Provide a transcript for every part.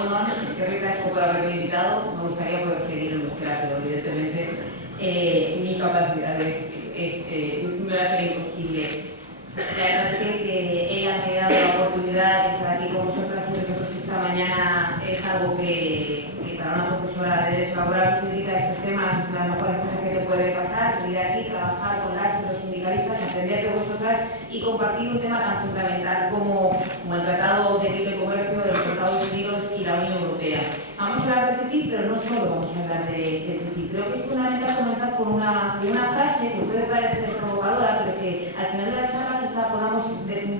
bueno, antes que agradezco por haberme invitado. Me gustaría poder seguir en euskera, pero evidentemente mi capacidad me la hace imposible. La verdad es que ella me ha dado la oportunidad de estar aquí con vosotras y nosotros esta mañana. Es algo que para una profesora de Derecho Laboral que se dedica a estos temas es una de las mejores cosas que te puede pasar: venir aquí, trabajar con las y los sindicalistas, aprender de vosotras y compartir un tema tan fundamental como el Tratado de Libre Comercio de los Estados Unidos y la Unión Europea. Vamos a hablar de TTIP, pero no solo vamos a hablar de TTIP. Creo que es fundamental comenzar con una frase que puede parecer provocadora, pero que al final de la charla quizá podamos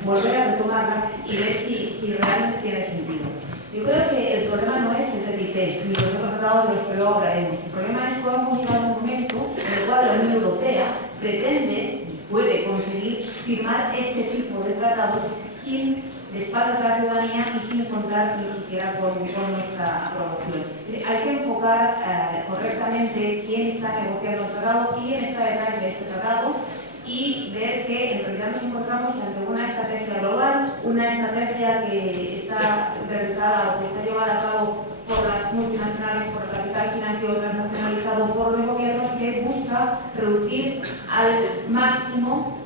volver a retomarla y ver si realmente tiene sentido. Yo creo que el problema no es el TTIP, ni los otros tratados de los que luego hablaremos. El problema es cómo hemos llegado a un momento en el cual la Unión Europea pretende y puede conseguir firmar este tipo de tratados sin de espaldas a la ciudadanía y sin contar ni siquiera con nuestra aprobación. Hay que enfocar correctamente quién está negociando el tratado, quién está detrás de este tratado, y ver que en realidad nos encontramos ante una estrategia global, una estrategia que está realizada o que está llevada a cabo por las multinacionales, por el capital financiero transnacionalizado, por los gobiernos, que busca reducir al máximo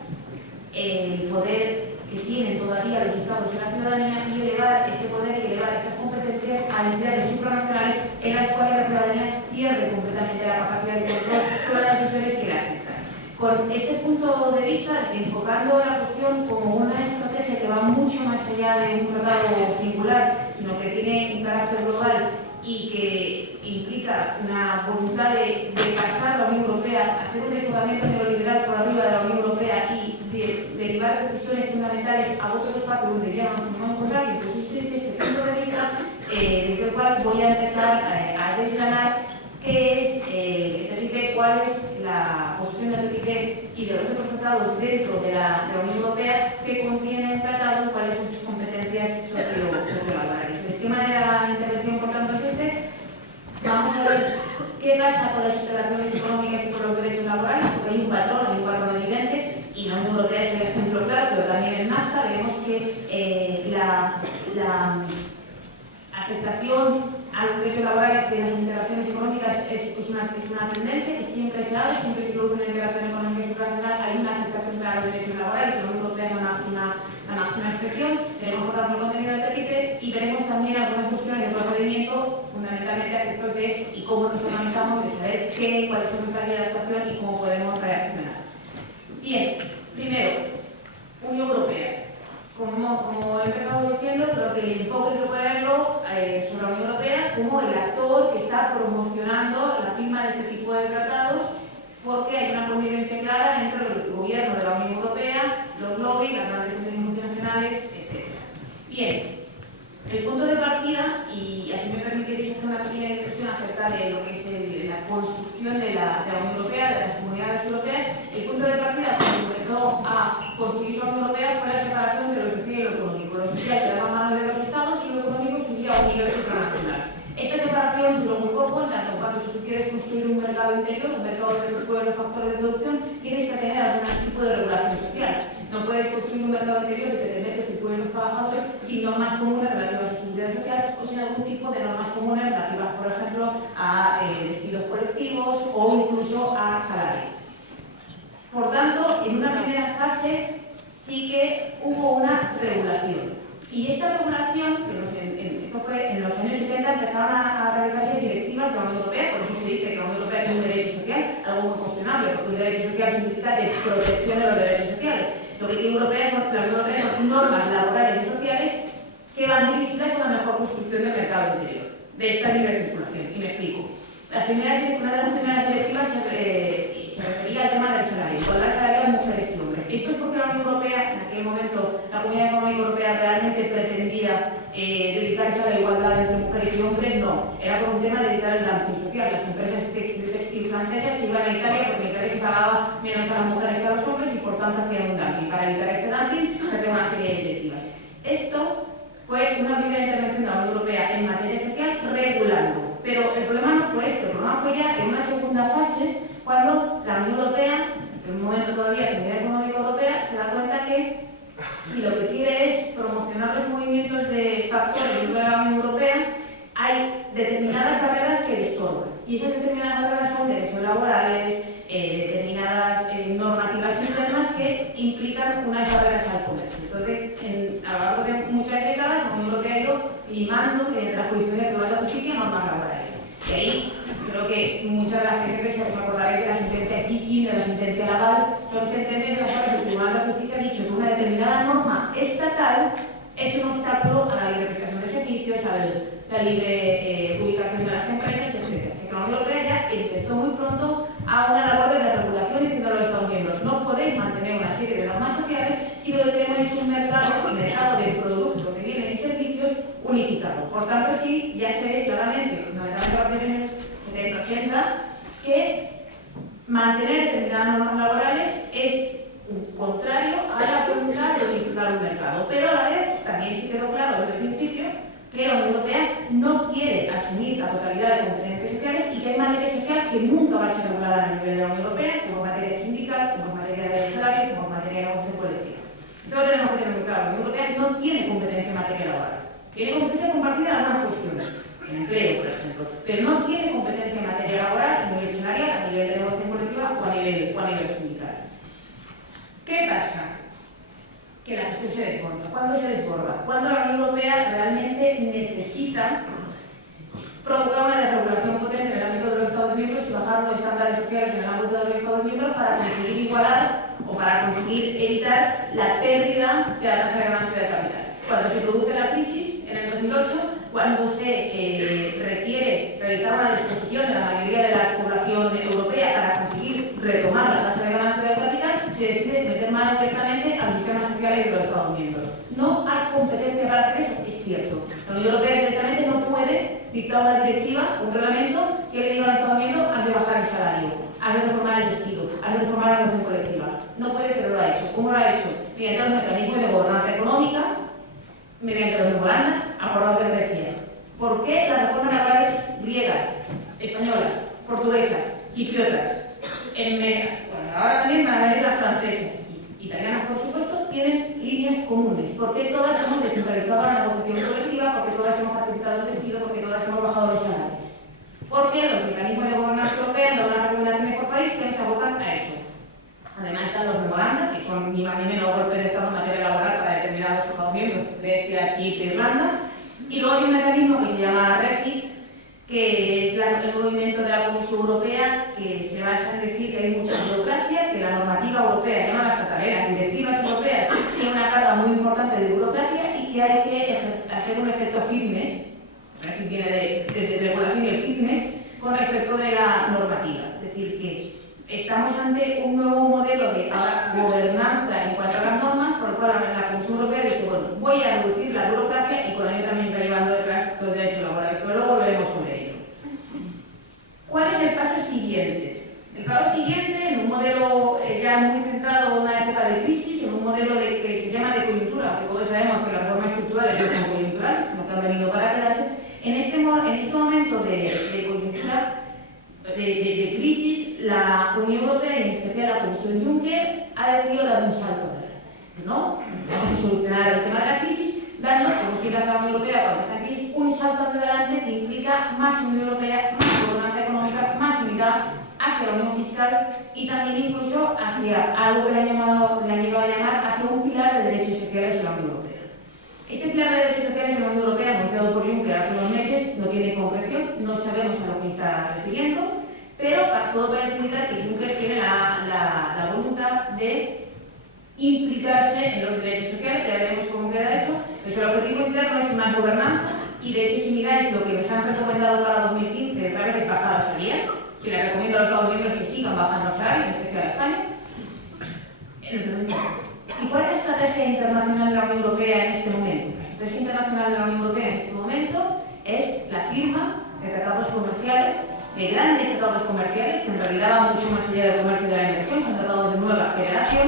el poder que tienen todavía los estados y la ciudadanía y elevar este poder y elevar estas competencias a entidades supranacionales en las cuales la ciudadanía pierde completamente la capacidad de control sobre las decisiones que le afectan. Con este punto de vista, enfocando la cuestión como una estrategia que va mucho más allá de un tratado singular, sino que tiene un carácter global y que implica una voluntad de pasar la Unión Europea, hacer un desdoblamiento neoliberal por arriba de la Unión Europea y derivar decisiones fundamentales a otros espacios donde ya no nos encontramos. Entonces, desde este punto de vista, desde el cual voy a empezar a desgranar qué es el TTIP, cuál es la posición del TTIP y de los otros tratados dentro de la Unión Europea que contiene el tratado, cuáles son sus competencias sociolaborales. El esquema de la intervención, por tanto, es este. Vamos a ver qué pasa con las interacciones económicas y con los derechos laborales, porque hay un patrón evidente, y la Unión Europea es el ejemplo claro, pero también en NAFTA vemos que la aceptación a los derechos laborales de las interacciones económicas es una tendencia que siempre se da, siempre se produce una integración económica y internacional, hay una aceptación para los derechos laborales, la Unión Europea es la máxima expresión. Veremos por tanto el contenido del TTIP y veremos también algunas cuestiones de procedimiento, fundamentalmente a efectos de y cómo nos organizamos, de saber cuáles son nuestras vías de actuación y cómo podemos reaccionar. Bien, primero, Unión Europea. Como he empezado diciendo, creo que el enfoque hay que ponerlo sobre la Unión Europea como el actor que está promocionando la firma de este tipo de tratados, porque hay una convivencia clara entre el gobierno de la Unión Europea, los lobbies, las grandes empresas multinacionales, etc. Bien, el punto de partida, y aquí me permitiréis hacer una pequeña discusión acerca de lo que es la construcción de la Unión Europea, de las comunidades europeas. El punto de partida, cuando empezó a construir la Unión Europea, fue la separación de lo social y lo económico. Lo social quedaba en manos de los estados y lo económico subía a un nivel supranacional. Esta separación duró muy poco, en tanto cuando si tú quieres construir un mercado interior, un mercado de los factores de producción, tienes que tener algún tipo de regulación social. No puedes construir un mercado interior y pretender que circulen los trabajadores sin normas comunes relativas a seguridad social o sin algún tipo de normas comunes relativas, por ejemplo, a despidos colectivos o incluso a salarios. Por tanto, en una primera fase sí que hubo una regulación. Y esta regulación, que en los años 70 empezaron a realizarse directivas de la Unión Europea, por eso se dice que la Unión Europea tiene un derecho social, algo muy cuestionable, porque un derecho social significa de protección de los derechos sociales. Lo que tiene la Unión Europea son normas laborales y sociales que van dirigidas a una mejor construcción del mercado interior, de esta libre circulación. Y me explico. Una de las primeras directivas se refería al tema del salario, igualdad salarial de mujeres y hombres. Esto es porque la Unión Europea, en aquel momento, la Comunidad Económica Europea realmente pretendía dedicarse a la igualdad entre mujeres y hombres. No, era por un tema de evitar el dumping social. Las empresas de textil francesas se iban a Italia porque en Italia se pagaba menos a las mujeres que a los hombres y por tanto hacían un dumping. Para evitar este dumping se hacía una serie de directivas. Esto fue una primera intervención de la Unión Europea en materia social regulando. Pero el problema no fue esto, el problema fue ya en una segunda fase, cuando la Unión Europea, en un momento todavía la Comunidad Económica Europea, se da cuenta que si lo que quiere es promocionar los movimientos de factores dentro de la Unión Europea, implican unas barreras al comercio. Entonces, a lo largo de muchas décadas, la Unión Europea ha ido limando mediante la jurisprudencia de la justicia normas laborales. Y ahí creo que muchas de las presentes os acordaréis de la sentencia Kiki, de la sentencia Laval, son sentencias en las cuales el Tribunal de Justicia ha dicho que una determinada norma estatal es un obstáculo a la libre prestación de servicios, a la libre ubicación de las empresas, etc. La Unión Europea ya empezó muy pronto a una labor de regulación diciendo a los Estados miembros: no podéis mantener una serie de normas sociales si lo que queremos es un mercado de productos que vienen y servicios unificado. Por tanto, sí, ya se ve claramente, fundamentalmente a partir de los 70-80, que mantener determinadas normas laborales es contrario a la voluntad de unificar un mercado. Pero a la vez, también sí quedó claro desde el principio que la Unión Europea no quiere asumir la totalidad de competencias sociales y que hay materia social que nunca va a ser regulada a nivel de la Unión Europea, como materia sindical, como materia de salario, como materia de negociación colectiva. Esto lo tenemos que tener muy claro. La Unión Europea no tiene competencia en materia laboral. Tiene competencia compartida en algunas cuestiones, en empleo, por ejemplo, pero no tiene competencia en materia laboral, a nivel salarial, a nivel de negociación colectiva o a nivel sindical. ¿Qué pasa? Que la cuestión se desborda. ¿Cuándo se desborda? Cuando la Unión Europea realmente necesita provocar una desregulación potente en el ámbito de los Estados miembros y bajar los estándares sociales en el ámbito de los Estados miembros para conseguir igualar o para conseguir evitar la pérdida de la tasa de ganancia de capital. Cuando se produce la crisis en el 2008, cuando se requiere realizar una disposición de la mayoría de la población europea para conseguir retomar la tasa de ganancia de capital, se decide meter mano directamente a los sistemas sociales de los Estados miembros. No hay competencia para hacer eso, es cierto. La Unión Europea directamente no puede dictar una directiva, un reglamento, que le diga a los Estados miembros: has de bajar el salario, has de reformar el despido, has de reformar la negociación colectiva. No puede, pero lo ha hecho. ¿Cómo lo ha hecho? Mediante los mecanismos de gobernanza económica, mediante los memorandos acordados de Grecia. ¿Por qué las reformas laborales griegas, españolas, portuguesas, chipriotas, ahora también van a venir las francesas, italianas por supuesto, tienen líneas comunes? Porque todas hemos descentralizado la negociación colectiva, porque todas hemos facilitado el despido, porque todas hemos bajado los salarios. Porque los mecanismos de gobernanza europea dan unas recomendaciones por país que nos abocan a eso. Además están los memorandos, que son ni más ni menos golpes de Estado en materia laboral para determinados Estados miembros, Grecia, Chipre, Irlanda. Y luego hay un mecanismo que se llama REFIT, que es el movimiento de la Comisión Europea, que se basa en decir que hay mucha burocracia, que la normativa europea, ya no las cataleras, directivas europeas, tiene una carga muy importante de burocracia y que hay que hacer un efecto fitness, que viene de regulación y el fitness, con respecto de la normativa. Es decir, que estamos ante un nuevo modelo de gobernanza en cuanto a las normas, por lo cual la Comisión Europea dice: bueno, voy a reducir la burocracia, y con ello también está llevando detrás los derechos laborales, pero luego volveremos sobre ello. ¿Cuál es el paso siguiente? El paso siguiente, en un modelo ya muy centrado en una época de crisis, en un modelo que se llama de coyuntura, porque todos sabemos que las reformas estructurales no son coyunturales, no que han venido para quedarse. En este momento de coyuntura, de crisis, la Unión Europea, y en especial la Comisión Juncker, ha decidido dar un salto adelante. ¿No? Vamos a solucionar el tema de la crisis dando, como siempre hace la Unión Europea cuando está en crisis, un salto adelante que implica más Unión Europea, más gobernanza económica, más unidad hacia la unión fiscal y también incluso hacia algo que le han llegado a llamar hacia un pilar de derechos sociales en la Unión Europea. Este pilar de derechos sociales en la Unión Europea, anunciado por Juncker hace unos meses, no tiene concreción, no sabemos a lo que está refiriendo, pero todo parece indicar que Juncker tiene la voluntad de implicarse en los derechos sociales. Ya veremos cómo queda eso. Pues el objetivo interno es más gobernanza, y de hecho, si miráis lo que nos han recomendado para 2015, otra vez es bajar la salarial. Si les recomiendo a los Estados miembros que sigan bajando los salarios, en especial a España. ¿Y cuál es la estrategia internacional de la Unión Europea en este momento? La estrategia internacional de la Unión Europea en este momento es la firma de tratados comerciales, de grandes tratados comerciales, que en realidad van mucho más allá del comercio de la inversión, son tratados de nueva generación,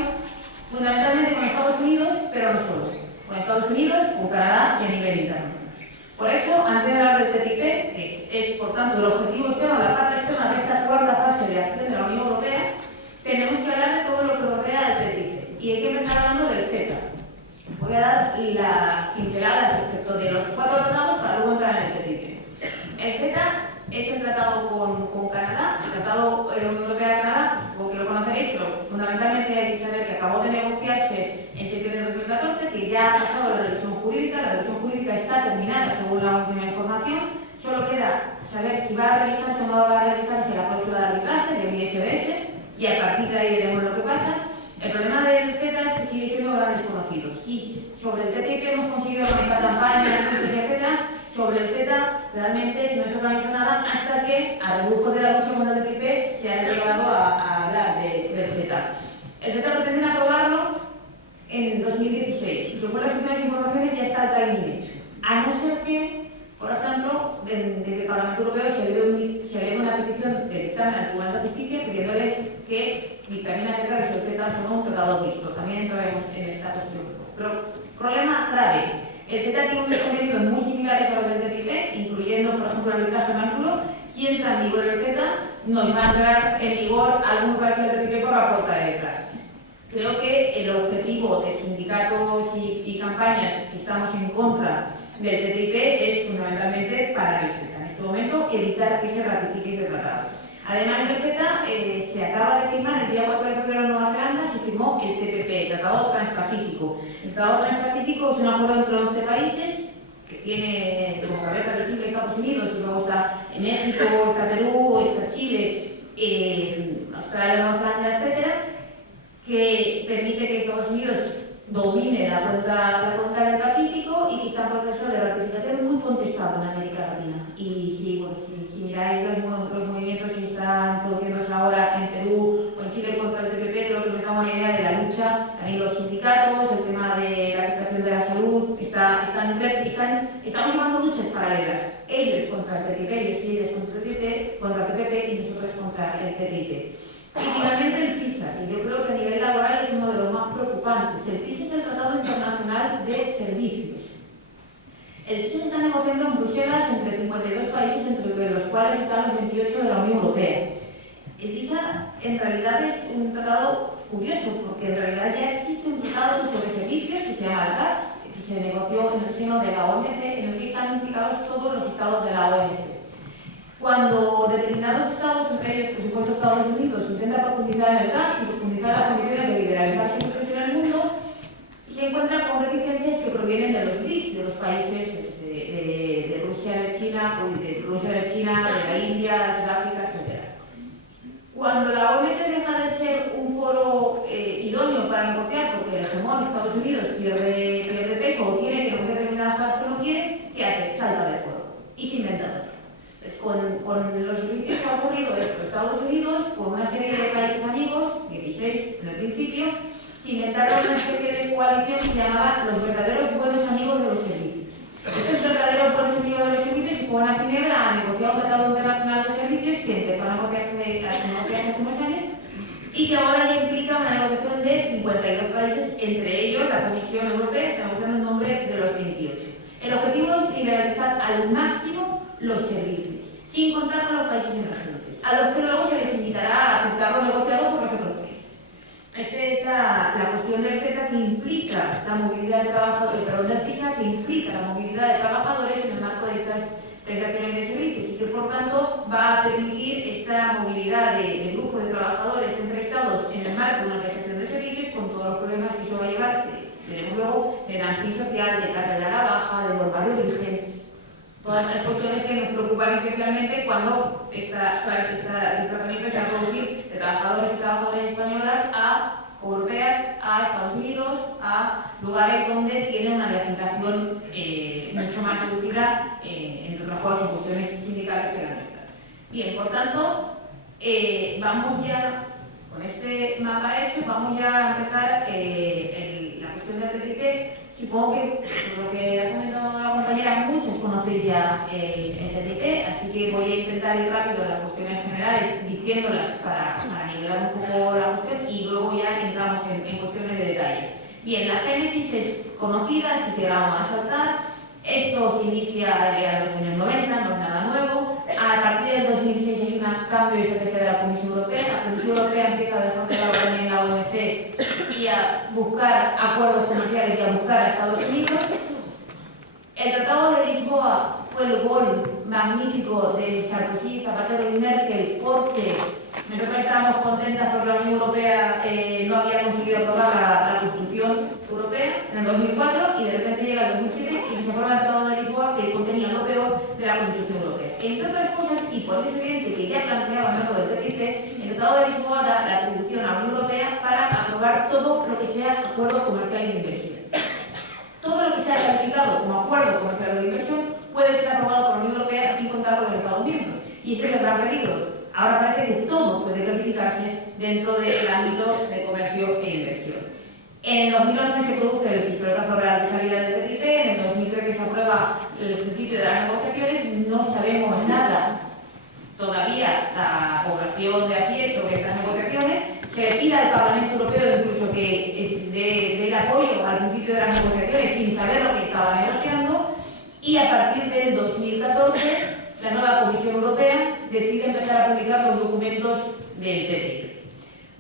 fundamentalmente con Estados Unidos, pero no solo. Con Estados Unidos, con Canadá y a nivel internacional. Por eso, antes de hablar del TTIP, que es por tanto el objetivo externo, la parte externa de esta cuarta fase de acción de la Unión Europea, tenemos que hablar de todo lo que rodea al TTIP. Y hay que empezar hablando del CETA. Voy a dar la pincelada respecto de los 4 tratados para luego entrar en el TTIP. El CETA es el tratado con Canadá, el tratado de la Unión Europea-Canadá, supongo que lo conoceréis, pero fundamentalmente hay que saber que acabó de negociarse ya ha pasado la revisión jurídica está terminada según la última información, solo queda saber si va a revisarse o no va a revisarse la cláusula de arbitraje del ISDS y a partir de ahí veremos lo que pasa. El problema del CETA es que sigue siendo gran desconocido. Si sobre el TTIP hemos conseguido organizar campañas, etcétera, sobre el CETA realmente no se organiza nada hasta que, a rebufo de la lucha contra el TTIP, se ha llegado a hablar del CETA. El CETA pretende aprobarlo en 2016 y según las últimas informaciones ya está el timing hecho. A no ser que, por ejemplo, desde el Parlamento Europeo se eleve una petición de dictamen al Tribunal de Justicia pidiéndole que dictamine acerca de si el CETA es o no un tratado mixto. También entraremos en esta cuestión. Pero, problema grave. El CETA tiene unos convenios muy similares a los del TTIP, incluyendo, por ejemplo, el arbitraje más duro. Si entra en vigor el CETA, nos va a entrar en vigor algún parecido al TTIP por la puerta de detrás. Creo que el objetivo de sindicatos y campañas que estamos en contra del TTIP es fundamentalmente para el CETA. En este momento, evitar que se ratifique este tratado. Además del CETA, se acaba de firmar el día 4 de febrero en Nueva Zelanda, se firmó el TPP, el Tratado Transpacífico. El Tratado Transpacífico es un acuerdo entre 11 países que tiene como cabeza visible Estados Unidos, y luego está México, está Perú, está Chile, Australia, Nueva Zelanda, etcétera, que permite que Estados Unidos domine la cuenca del Pacífico y que está en proceso de ratificación muy contestado en América Latina. Y si miráis los movimientos que están produciéndose ahora en Perú o en Chile contra el TPP, creo que nos da una idea de la lucha, también los sindicatos, el tema de la afectación de la salud, estamos llevando luchas paralelas. Ellos contra el TTIP, ellos contra el TPP y nosotros contra el TTIP. Y finalmente el TISA, que yo creo que a nivel laboral es uno de los más preocupantes. El TISA es el Tratado Internacional de Servicios. El TISA se está negociando en Bruselas entre 52 países, entre los cuales están los 28 de la Unión Europea. El TISA en realidad es un tratado curioso, porque en realidad ya existe un tratado sobre servicios que se llama el GATS, que se negoció en el seno de la OMC, en el que están implicados todos los estados de la OMC. Cuando determinados estados, entre ellos, por supuesto, Estados Unidos, intentan profundizar en el GATS y profundizar las condiciones de liberalizar su inversión en el mundo, se encuentran con reticencias que provienen de los BRICS, de los países de Rusia, de China, de la India, de Sudáfrica, etc. Cuando la OMC deja de ser un foro idóneo para negociar, porque el hegemón de Estados Unidos pierde peso o tiene que negociar determinadas cosas que no quiere, ¿qué hace? Salta del foro y se inventa otro. Con los servicios que ha ocurrido esto, Estados Unidos, con una serie de países amigos, 16 en el principio, se inventaron una especie de coalición que se llamaba los verdaderos buenos amigos de los servicios. Estos verdaderos buenos amigos de los servicios se fueron a Ginebra a negociar un tratado internacional de servicios que empezó a negociarse hace unos años y que ahora ya implica una negociación de 52 países, entre ellos la Comisión Europea, negociando en nombre de los 28. El objetivo es liberalizar al máximo los servicios, sin contar con los países emergentes, a los que luego se les invitará a aceptar lo negociado por los otros países. Esta es la cuestión del CETA, que implica la movilidad de trabajadores, perdón, del TISA, que implica la movilidad de trabajadores en el marco de estas prestaciones de servicios y que por tanto va a permitir esta movilidad de grupos de trabajadores entre estados en el marco de una prestación de servicios, con todos los problemas que eso va a llevar, veremos luego, de dumping social, de carga a la baja, de normas de origen. Todas las cuestiones que nos preocupan especialmente cuando este desplazamiento se va a producir de trabajadores y trabajadoras españolas a europeas, a Estados Unidos, a lugares donde tiene una legislación mucho más reducida, entre otras cosas, en cuestiones sindicales que la nuestra. Bien, por tanto, vamos ya, con este mapa hecho, vamos ya a empezar la cuestión del TTIP. Supongo que, por lo que ha comentado la compañera, muchos conocéis ya el TTIP, así que voy a intentar ir rápido a las cuestiones generales, diciéndolas para nivelar un poco la cuestión y luego ya entramos en cuestiones de detalle. Bien, la génesis es conocida, así que la vamos a saltar. Esto se inicia en los años 90, no es nada nuevo. A partir del 2006 hay un cambio de estrategia de la Comisión Europea. La Comisión Europea empieza a dejar de lado también la OMC y a buscar acuerdos comerciales y a buscar a Estados Unidos. El Tratado de Lisboa fue el gol magnífico de Sarkozy, Zapatero y Merkel, porque nosotros estábamos contentas porque la Unión Europea no había conseguido aprobar la Constitución Europea en el 2004. Tratado de Lisboa da la atribución a la Unión Europea para aprobar todo lo que sea acuerdo comercial y de inversión. Todo lo que sea calificado como acuerdo comercial o de inversión puede ser aprobado por la Unión Europea sin contar con los Estados miembros. Y este es el gran peligro. Ahora parece que todo puede calificarse dentro del ámbito de comercio e inversión. En el 2011 se produce el pistoletazo real de salida del TTIP, en el 2013 se aprueba el principio de las negociaciones, no sabemos nada todavía la población de a pie sobre estas negociaciones. Se le pide al Parlamento Europeo incluso que dé el apoyo al principio de las negociaciones sin saber lo que estaba negociando, y a partir del 2014 la nueva Comisión Europea decide empezar a publicar los documentos del TTIP.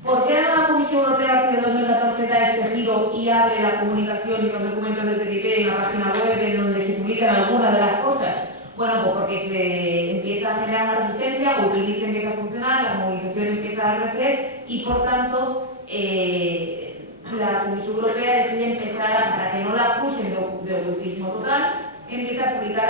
¿Por qué la nueva Comisión Europea a partir del 2014 da este giro y abre la comunicación y los documentos del TTIP en la página web en donde se publican algunas de las cosas? Bueno, pues porque se empieza a generar una resistencia, Wikileaks empieza a funcionar, la movilización empieza a crecer y por tanto la Comisión Europea decide empezar, para que no la acusen de ocultismo total, empieza a publicar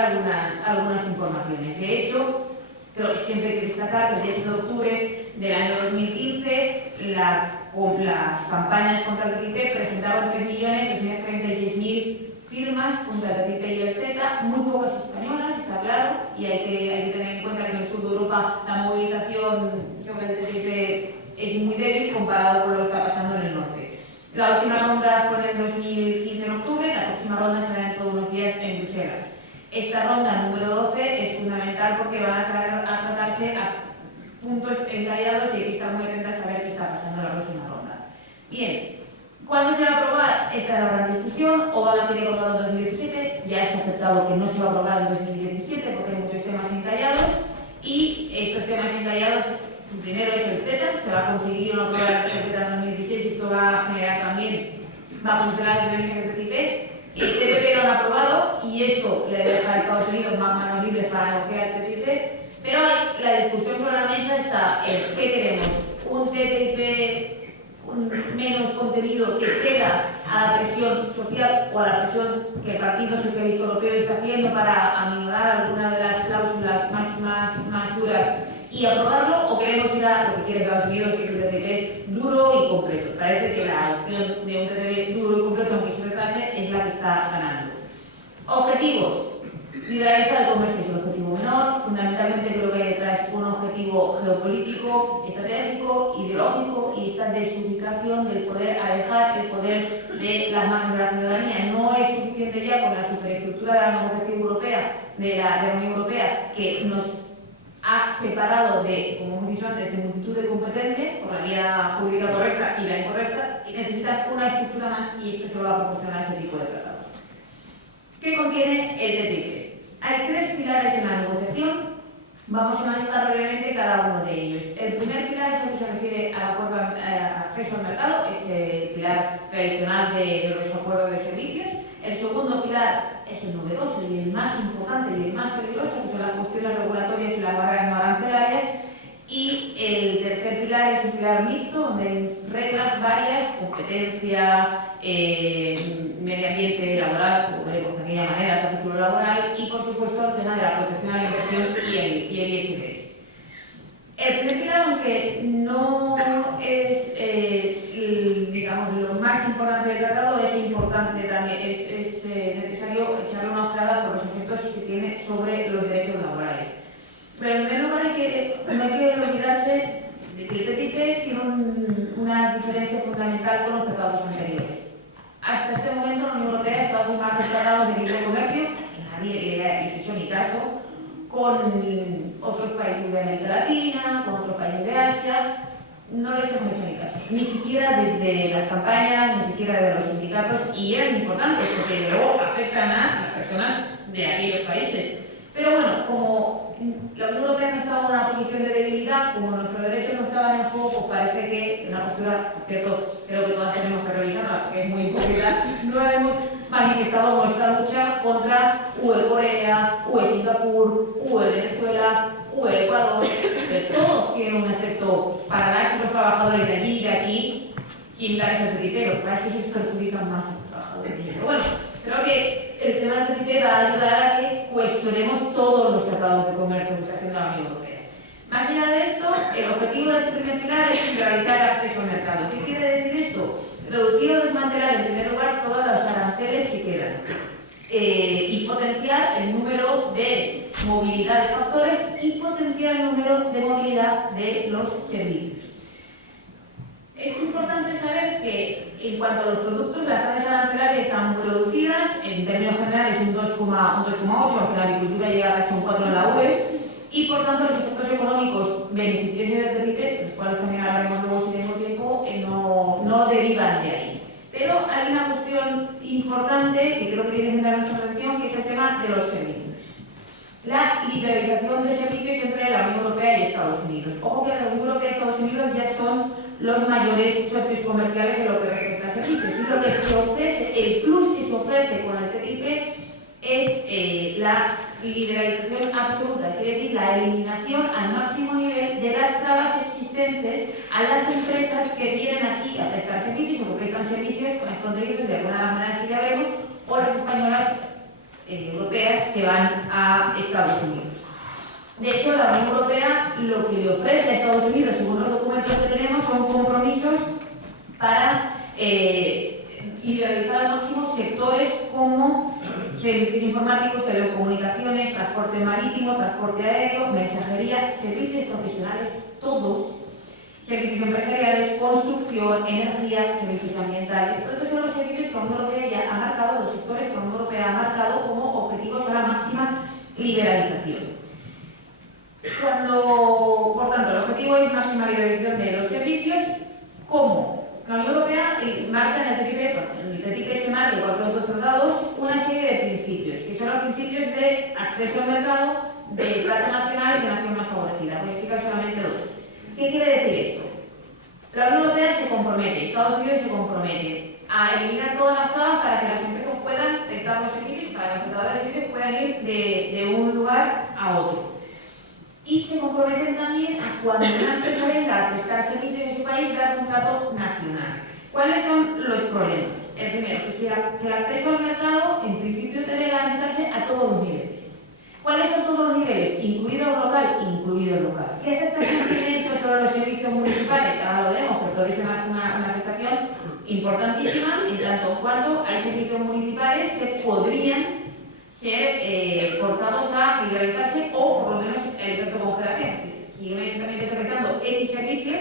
algunas informaciones. De hecho, creo que siempre hay que destacar que el 10 de octubre del año 2015 las campañas contra el TTIP presentaron 3.336.000 firmas contra el TTIP y el CETA, muy pocas españolas, está claro, y hay que tener en cuenta que en el sur de Europa la movilización sobre el TTIP es muy débil comparado con lo que está pasando en el norte. La última ronda fue en el 2015 en octubre, la próxima ronda será dentro de unos días en Bruselas. Esta ronda número 12 es fundamental porque van a tratarse a puntos entallados y hay que estar muy atentos a saber qué está pasando en la próxima ronda. Bien, ¿cuándo se va a aprobar? Esta es la gran discusión. Obama tiene aprobado en 2017, ya se ha aceptado que no se va a aprobar en 2017 porque hay muchos temas entallados y estos temas entallados, primero es el CETA, se va a conseguir no aprobar el CETA en 2016 y esto va a generar también, va a condicionar las beneficios del TTIP. El TTIP lo han aprobado y esto le deja a Estados Unidos más manos libres para negociar el TTIP, pero la discusión sobre la mesa está en ¿qué queremos? ¿Un TTIP menos contenido que ceda a la presión social o a la presión que el Partido Socialista Europeo está haciendo para aminorar alguna de las cláusulas más duras y aprobarlo, o queremos ir a lo que quiere Estados Unidos, que es un TTIP duro y completo? Parece que la opción de un TTIP duro y completo, aunque se retrase, es la que está ganando. Objetivos. Liberalizar el comercio es el objetivo menor. Fundamentalmente creo que detrás un objetivo geopolítico, estratégico, ideológico y esta desubicación del poder, alejar el poder de las manos de la ciudadanía. No es suficiente ya con la superestructura de la negociación europea, de la Unión Europea, que nos ha separado de, como hemos dicho antes, de multitud de competencias por la vía jurídica correcta y la incorrecta, y necesitan una estructura más y esto se lo va a proporcionar este tipo de tratados. ¿Qué contiene el TTIP? Hay tres pilares en la negociación. Vamos a analizar brevemente cada uno de ellos. El primer pilar es el que se refiere al acuerdo de acceso al mercado, es el pilar tradicional de los acuerdos de servicios. El segundo pilar es el novedoso y el más importante y el más peligroso, que son las cuestiones regulatorias y las barreras no arancelarias. Y el tercer pilar es un pilar mixto, donde hay reglas varias, competencia, medio ambiente laboral, como le de aquella manera, capítulo laboral, y por supuesto el tema de la protección a la inversión y el ISDS. El primer pilar, aunque no es digamos, lo más importante del tratado, es importante también, es necesario echarle una ojeada por los efectos que tiene sobre los derechos laborales. Pero en primer lugar no hay que olvidarse de que el TTIP tiene una diferencia fundamental con los tratados anteriores. Hasta este momento la Unión Europea ha estado firmando tratados de libre comercio, que nadie le ha hecho ni caso, con otros países de América Latina, con otros países de Asia. No les hemos hecho ni caso, ni siquiera desde las campañas, ni siquiera de los sindicatos, y eran importantes porque luego afectan a las personas de aquellos países. Pero bueno, como la Unión Europea no estaba en una posición de debilidad, como nuestros derechos no estaban en juego, pues parece que una postura, por cierto, creo que todas tenemos que revisarla porque es muy hipócrita, no hemos manifestado nuestra lucha contra UE Corea, UE Singapur, UE Venezuela, UE Ecuador, que todos tienen un efecto para los trabajadores de allí y de aquí, similares al TTIP, lo que pasa es que se perjudican más a los trabajadores. Pero bueno, creo que el tema del TTIP va a ayudar a que cuestionemos todos los tratados de comercio que está haciendo la Unión Europea. Más allá de esto, el objetivo de este primer pilar es liberalizar el acceso al mercado. ¿Qué quiere decir esto? Reducir o desmantelar en primer lugar todos los aranceles que quedan y potenciar el número de movilidad de factores y potenciar el número de movilidad de los servicios. Es importante saber que en cuanto a los productos, las tasas arancelarias están muy reducidas, en términos generales un 2,8, aunque la agricultura llega casi a un 4 en la UE, y por tanto los efectos económicos beneficiosos de TTIP, los cuales también hablaremos luego si tenemos tiempo, no derivan de ahí. Pero hay una cuestión importante que creo que tiene que centrar nuestra atención, que es el tema de los servicios. La liberalización de servicios entre la Unión Europea y Estados Unidos. Ojo que la Unión Europea y Estados Unidos ya son los mayores socios comerciales en lo que respecta a servicios. Y lo que se ofrece, el plus que se ofrece con el TTIP es la liberalización absoluta, quiere decir la eliminación al máximo nivel de las trabas existentes a las empresas que vienen aquí a prestar servicios o que prestan servicios con fronterizos de alguna manera que ya vemos, o las españolas europeas que van a Estados Unidos. De hecho, la Unión Europea lo que le ofrece a Estados Unidos, según los documentos que tenemos, son compromisos para liberalizar al máximo sectores como servicios informáticos, telecomunicaciones, transporte marítimo, transporte aéreo, mensajería, servicios profesionales, todos, servicios empresariales, construcción, energía, servicios ambientales. Todos estos son los servicios que la Unión Europea ya ha marcado, los sectores que la Unión Europea ha marcado como objetivos a la máxima liberalización. Por tanto, el objetivo es máxima liberalización de los servicios. ¿Cómo? La Unión Europea marca en el TTIP se marca, igual que otros tratados, una serie de principios, que son los principios de acceso al mercado, de trato nacional y de nación más favorecida. Voy a explicar solamente dos. ¿Qué quiere decir esto? La Unión Europea se compromete, Estados Unidos se compromete a eliminar todas las trabas para que las empresas puedan prestar los servicios, para que los prestadores de servicios puedan ir de un lugar a otro. Y se comprometen también a cuando una empresa venga a prestar servicios en su país, dar un trato nacional. ¿Cuáles son los problemas? El primero, que el acceso al mercado, en principio, debe garantizarse a todos los niveles. ¿Cuáles son todos los niveles? Incluido el local, incluido el local. ¿Qué afectación tiene esto sobre los servicios municipales? Ahora lo veremos, pero todo es una afectación importantísima en tanto en cuanto hay servicios municipales que podrían ser forzados a liberalizarse o por lo menos el efecto congelación. Si un ayuntamiento está prestando X servicios,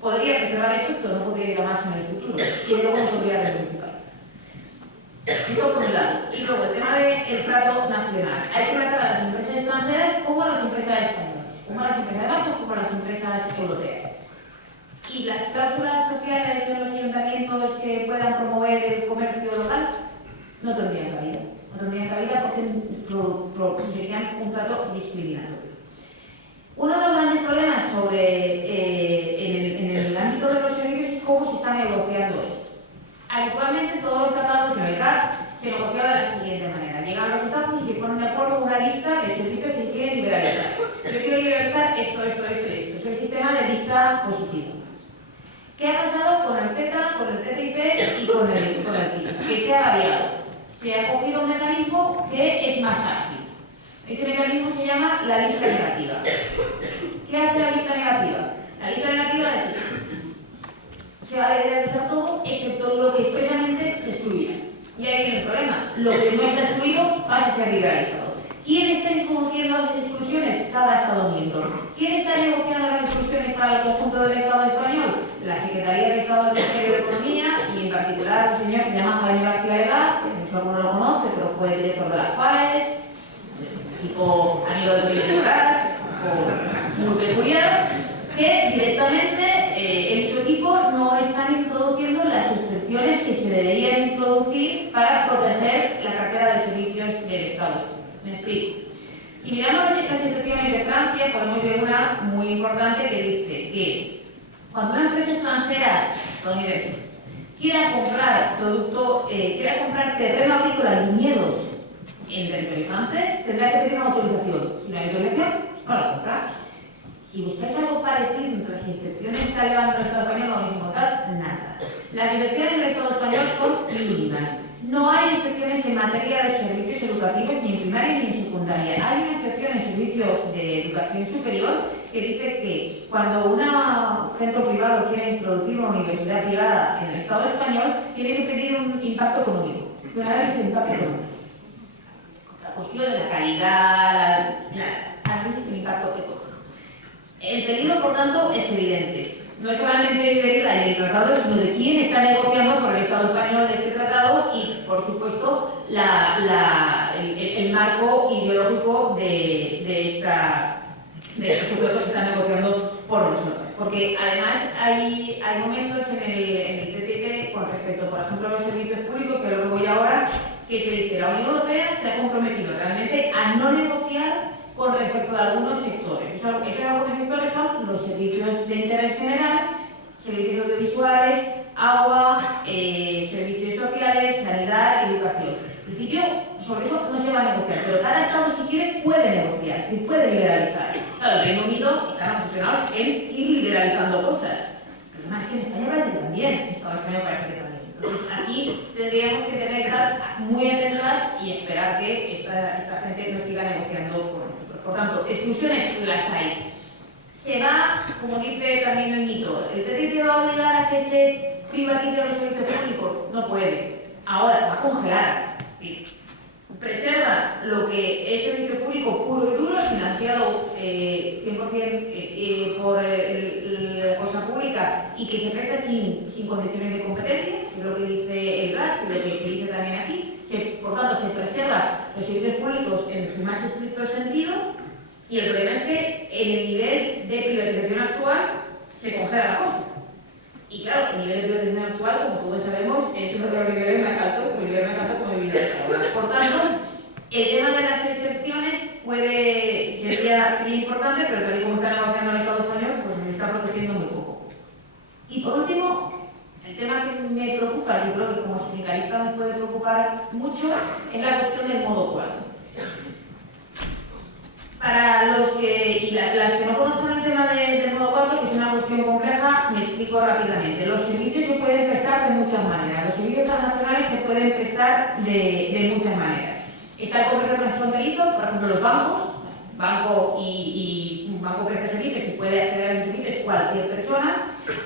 podría preservar esto, pero no podría ir a más en el futuro y luego no podría remunicipalizar. Esto por un lado. Y luego el tema del trato nacional. Hay que tratar a las empresas extranjeras como a las empresas españolas, como a las empresas vascas, como a las empresas europeas. Y las cláusulas sociales en los ayuntamientos que puedan promover el comercio local no tendrían cabida. No tendrían cabida porque serían un trato discriminatorio. Uno de los grandes problemas en el ámbito de los servicios es cómo se está negociando esto. Habitualmente todos los tratados en el GATT se negocian de la siguiente manera. Llegan los estados y se ponen de acuerdo en una lista de servicios que quieren liberalizar. Yo quiero liberalizar esto, esto, esto y esto. Es el sistema de lista positiva. ¿Qué ha pasado con el CETA, con el TTIP y con el TISA? Que se ha variado. Se ha cogido un mecanismo que es más ágil. Ese mecanismo se llama la lista negativa. ¿Qué hace la lista negativa? La lista negativa de TTIP. Se va a liberalizar todo, excepto lo que expresamente se excluya. Y ahí viene el problema. Lo que no está excluido va a ser liberalizado. ¿Quién está negociando las exclusiones? Cada Estado miembro. ¿Quién está negociando las exclusiones para el conjunto del Estado español? La Secretaría de Estado del Ministerio de Economía y en particular un señor que se llama Jaime García Legaz, que no sé si alguno lo conoce, pero fue director de las FAES, tipo amigo de Luis Legaz, muy peculiar, que directamente en su equipo no están introduciendo las excepciones que se deberían introducir para proteger la cartera de servicios del Estado. Me explico. Si miramos las excepciones de Francia, podemos ver una muy importante que dice que cuando una empresa extranjera estadounidense quiera comprar terreno agrícola, viñedos en territorio francés, tendrá que pedir una autorización. Si no hay autorización, no la compra. Si buscáis algo parecido entre las excepciones que está llevando el Estado español, no vais a encontrar nada. Las excepciones del Estado español son mínimas. No hay excepciones en materia de servicios educativos ni en primaria ni en secundaria. Hay una excepción en servicios de educación superior que dice que cuando un centro privado quiere introducir una universidad privada en el Estado español, tiene que pedir un impacto económico, un análisis de impacto económico. La cuestión de la calidad, análisis de impacto económico. El peligro, por tanto, es evidente. No es solamente de la ley del tratado, sino de quién está negociando por el Estado español de este tratado y, por supuesto, el marco ideológico de estos sujetos que están negociando por nosotros. Porque, además, hay momentos en el TTIP con respecto, por ejemplo, a los servicios públicos, que lo voy ahora, que se dice que la Unión Europea se ha comprometido realmente a no negociar con respecto a algunos sectores. Esos algunos sectores son los servicios de interés general, servicios audiovisuales, agua, servicios sociales, sanidad, educación. En principio, sobre eso no se va a negociar, pero cada Estado, si quiere, puede negociar y puede liberalizar. Claro, el Reino Unido están obsesionados en ir liberalizando cosas. Pero además que en España parece que también, en Estado español parece que también. Entonces, aquí tendríamos que tener que estar muy atentas y esperar que esta gente no siga negociando con nosotros. Por tanto, exclusiones las hay. Se va, como dice también el mito, ¿el TTIP va a obligar a que se privaticen los servicios públicos? No puede. Ahora, va a congelar. Preserva lo que es servicio público puro y duro, financiado 100% por la cosa pública y que se presta sin condiciones de competencia, que es lo que dice el GATT y lo que se dice también aquí. Por tanto, se preserva los servicios públicos en su más estricto sentido y el problema es que en el nivel de privatización actual se congela la cosa. Y claro, el nivel de privatización actual, como todos sabemos, es uno de los niveles más altos, el nivel más alto como vivienda ahora. Por tanto, el tema de las excepciones sería importante, pero tal y como está negociando el Estado español, pues me está protegiendo muy poco. Y por último, el tema que me preocupa, yo creo que como sindicalista nos puede preocupar mucho, es la cuestión del modo 4. Para los que, las que no conocen el tema del modo 4, que es una cuestión compleja, me explico rápidamente. Los servicios se pueden prestar de muchas maneras. Los servicios transnacionales se pueden prestar de muchas maneras. Está el comercio transfronterizo, por ejemplo, los bancos. Un banco presta servicios y puede acceder a los servicios cualquier persona.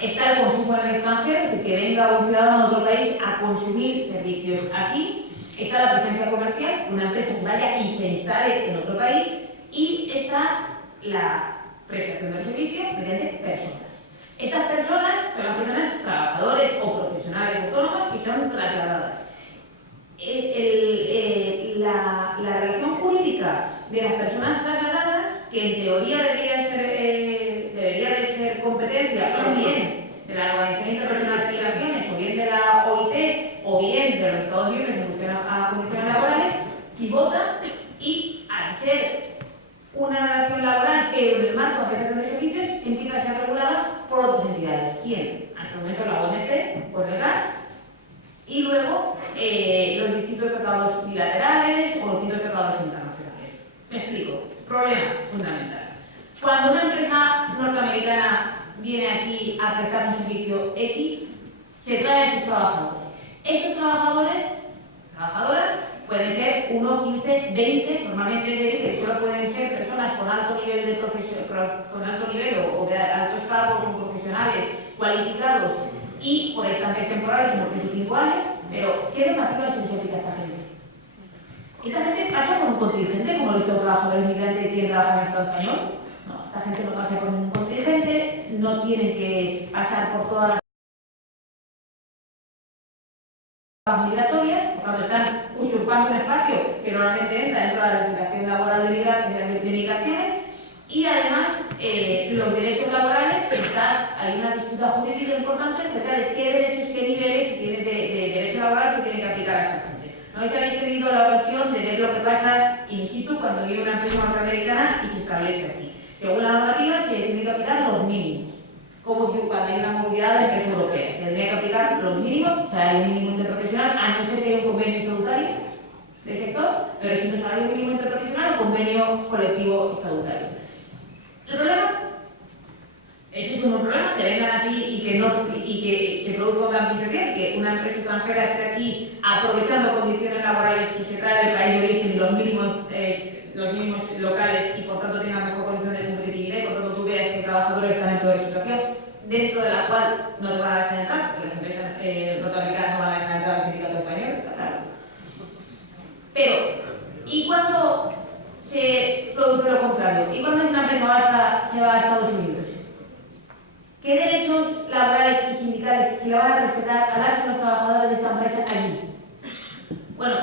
Está el consumo en el extranjero, es decir, que venga un ciudadano de otro país a consumir servicios aquí. Está la presencia comercial, una empresa que vaya y se instale en otro país. Y está la prestación del servicio mediante personas. Estas personas son las personas trabajadores o profesionales autónomos que son trasladadas. La relación jurídica de las personas trasladadas, que en teoría debería de ser competencia o bien de la Organización Internacional de Migraciones, o bien de la OIT, o bien de los Estados miembros en función a condiciones laborales, pivota y al ser una relación laboral, pero en el marco de prestación de servicios, empieza a ser regulada por otras entidades. ¿Quién? Hasta el momento la OMC, por el gas, y luego los distintos tratados bilaterales o los distintos tratados internacionales. Me explico. Problema fundamental. Cuando una empresa norteamericana viene aquí a prestar un servicio X, se trae a sus trabajadores. Estos trabajadoras, pueden ser 1, 15, 20, normalmente 20, solo pueden ser personas con alto nivel de o de altos cargos o profesionales cualificados y por estancias temporales en los 35 años, pero ¿qué normativa se les aplica a esta gente? ¿Esta gente pasa con un contingente, como los trabajadores migrantes que quieren trabajar en el Estado español? No, esta gente no pasa con ningún contingente, no tienen que pasar por todas las migratorias, por tanto están usurpando un espacio que normalmente entra dentro de la legislación laboral de migraciones y además los derechos laborales, hay una disputa jurídica importante acerca de qué derechos, qué niveles de derechos laborales se tienen que aplicar a esta gente. No sé si habéis tenido la ocasión de ver lo que pasa in situ cuando viene una empresa norteamericana y se establece aquí. Según la normativa se tienen que aplicar los mínimos, como que cuando hay una movilidad de empresa europea. Se tendría que aplicar los mínimos, salario mínimo interprofesional, a no ser que haya un convenio estatutario del sector, pero si no salario mínimo interprofesional o convenio colectivo estatutario. El problema, ese es un problema, que vengan aquí y que se produzca una ampliación, que una empresa extranjera esté aquí aprovechando condiciones laborales que se trae del país de origen y los mínimos locales y por tanto tenga mejor condición de competitividad y por tanto tú veas dentro de la cual no te van a dejar entrar, porque las empresas norteamericanas no van a dejar entrar al sindicato español, claro. Pero, ¿y cuando se produce lo contrario? ¿Y cuando una empresa se va a Estados Unidos? ¿Qué derechos laborales y sindicales se le van a respetar a las y los trabajadores de esta empresa allí? Bueno,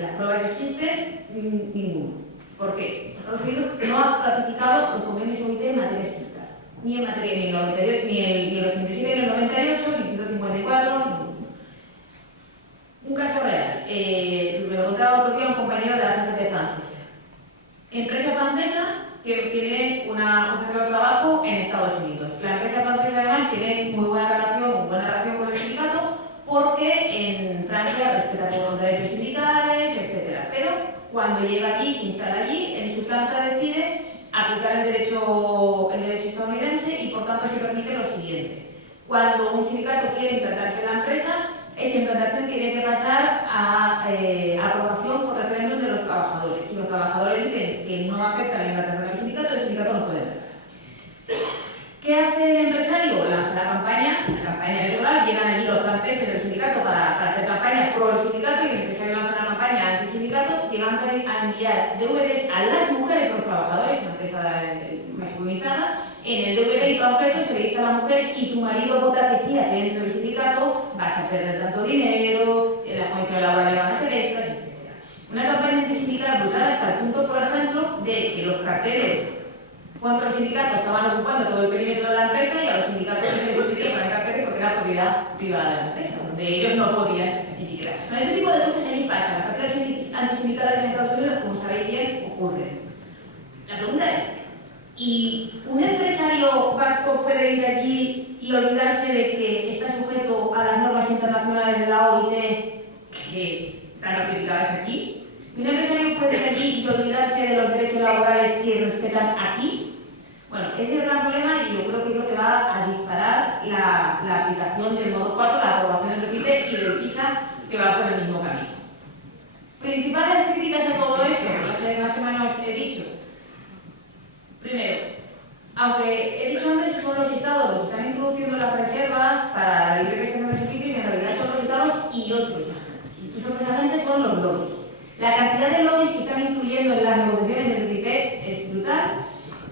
las pruebas que existen, ninguno. ¿Por qué? Estados Unidos no ha ratificado los convenios OIT en materia sindical. Ni en materia ni el 98, ni el 87, ni el 98, ni el 154. Un caso real. Me lo contaba otro día un compañero de la CCT francesa. Empresa francesa que tiene un centro de trabajo en Estados Unidos. La empresa francesa además tiene muy buena relación con el sindicato porque en Francia respeta todos los derechos sindicales, etc. Pero cuando llega allí, se instala allí, en su planta decide aplicar el derecho estadounidense y por tanto se permite lo siguiente. Cuando un sindicato quiere implantarse en la empresa, esa implantación tiene que pasar a aprobación por referéndum de los trabajadores. Si los trabajadores dicen que no aceptan la implantación del sindicato, el sindicato no puede entrar. ¿Qué hace el empresario? Lanza la campaña electoral, llegan allí los franceses del sindicato para hacer campaña pro el sindicato y el empresario lanza una campaña anti-sindicato, llegando a enviar DVDs a las mujeres de los trabajadores, una empresa masculinizada. En el DVD y panfleto se le dice a la mujer: si tu marido vota que sí a que entre el sindicato, vas a perder tanto dinero, las condiciones laborales van a ser estas, etc. Una campaña antisindical brutal hasta el punto, por ejemplo, de que los carteles contra el sindicato estaban ocupando todo el perímetro de la empresa y a los sindicatos se les impedía poner carteles porque era propiedad privada de la empresa, donde ellos no podían ni siquiera. Bueno, este tipo de cosas allí pasan. Las prácticas antisindicales en Estados Unidos, como sabéis bien, ocurren. La pregunta es: ¿y un empresario vasco puede ir allí y olvidarse de que está sujeto a las normas internacionales de la OIT que están ratificadas aquí? ¿Un empresario puede ir allí y olvidarse de los derechos laborales que respetan aquí? Bueno, ese es el gran problema y yo creo que es lo que va a disparar la aplicación del modo 4, la aprobación del TISE y del TISA, que va por el mismo camino. Principales críticas a todo esto, más o menos he dicho. Primero, aunque he dicho antes que son los estados los que están introduciendo las reservas para la libre prestación de servicios, en realidad son los estados y otros agentes. Y estos otros agentes son los lobbies. La cantidad de lobbies que están influyendo en las negociaciones del TTIP es brutal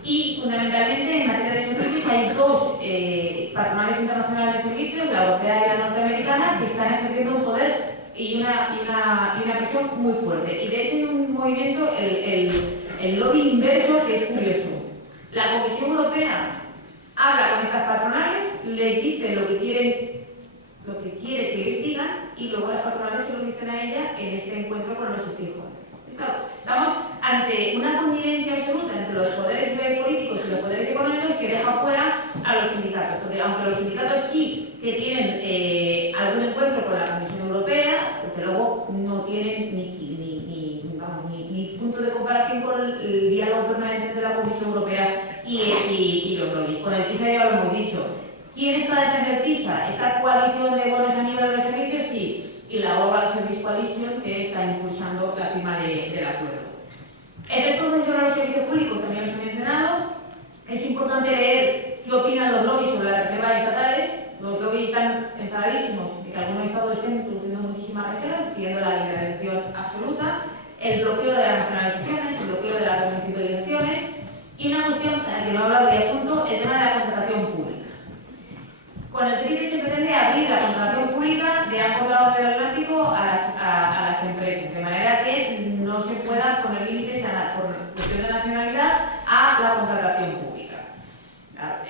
y fundamentalmente en materia de servicios hay dos patronales internacionales de servicios, la europea y la norteamericana, que están ejerciendo un poder y una presión muy fuerte. Y de hecho hay un movimiento, el lobby inverso, que es curioso. La Comisión Europea habla con estas patronales, les dice lo que quiere que les digan y luego las patronales se lo dicen a ella en este encuentro con los stakeholders. Claro, estamos ante una connivencia absoluta entre los poderes políticos y los poderes económicos que deja fuera a los sindicatos, porque aunque los sindicatos sí que tienen algún encuentro con la Comisión Europea, desde luego no tienen ni punto de comparación con el diálogo permanente entre la Comisión Europea y los lobbies. Con el TISA ya lo hemos dicho. ¿Quién está detrás del TISA? ¿Esta coalición de bonos a nivel de los servicios? Sí. Y la Global Service Coalition, que está impulsando la firma del acuerdo. Efectos sobre los servicios públicos, también los he mencionado. Es importante leer qué opinan los lobbies sobre las reservas estatales. Los lobbies están enfadadísimos de que algunos estados estén introduciendo muchísimas reservas, pidiendo la liberalización absoluta, el bloqueo de las nacionalizaciones, el bloqueo de las remunicipalizaciones y una cuestión a la que no he hablado ya punto, el tema de la contratación pública. Con el TTIP se pretende abrir la contratación pública de ambos lados del Atlántico a las empresas, de manera que no se pueda poner límites por cuestión de nacionalidad a la contratación pública.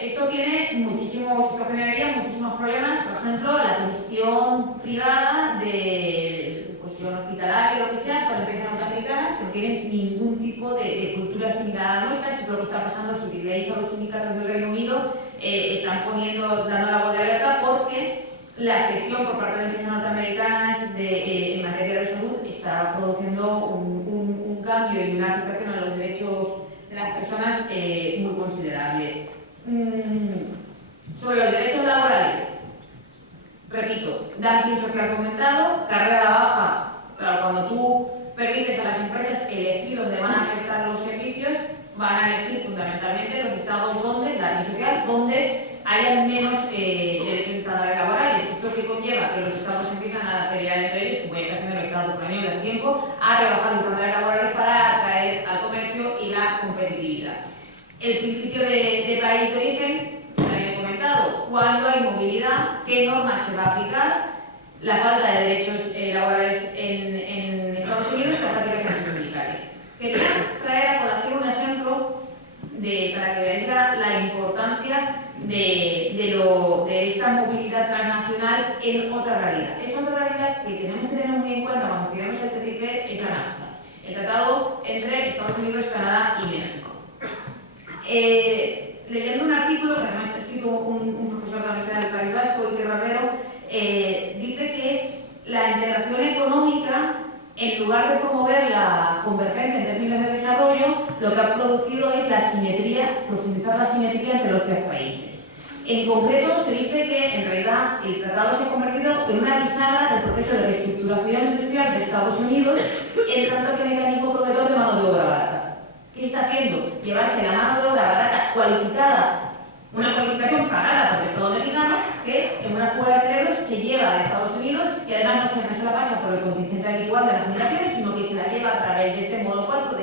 Esto tiene esto generaría muchísimos problemas, por ejemplo, la gestión privada de cuestión hospitalaria o lo que sea, por empresas norteamericanas que no tienen ningún tipo de cultura similar a la nuestra, que es lo que está pasando si veis a los sindicatos del Reino Unido, están dando la voz de alerta porque la gestión por parte de empresas norteamericanas en materia de salud está produciendo un cambio y una afectación a los derechos de las personas muy considerable. Sobre los derechos laborales, repito, dumping social fomentado, carrera a la baja. Claro, cuando tú permites a las empresas elegir dónde van a prestar los servicios, van a elegir fundamentalmente los estados donde, la social, donde hay haya menos derechos estándares laborales. Esto que conlleva que los estados empiezan a pelear entre ellos, como ya está haciendo el Estado español hace tiempo, a rebajar los estándares laborales para atraer al comercio y la competitividad. El principio de país de origen, también he comentado, cuando hay movilidad, qué normas se va a aplicar, la falta de derechos laborales en Estados Unidos y las prácticas sindicales. Quería traer a colación un ejemplo para que veáis la importancia de esta movilidad transnacional en otra realidad. Esa otra realidad que tenemos que tener muy en cuenta cuando estudiamos el TTIP es la NAFTA, el tratado entre Estados Unidos, Canadá y México. Leyendo un artículo que además ha escrito un profesor de la Universidad del País Vasco, Iker Barbero, dice que la integración económica, en lugar de promover la convergencia en términos de desarrollo, lo que ha producido es la simetría, profundizar la simetría entre los tres países. En concreto, se dice que en realidad el tratado se ha convertido en una bisagra del proceso de reestructuración industrial de Estados Unidos, en tanto que mecanismo proveedor de mano de obra barata. ¿Qué está haciendo? Llevarse la mano de obra barata cualificada, una cualificación pagada por el Estado mexicano, que en una fuga de cerebros se lleva a Estados Unidos y además no se la pasa por el contingente habitual de las migraciones, sino que se la lleva a través de este modo 4,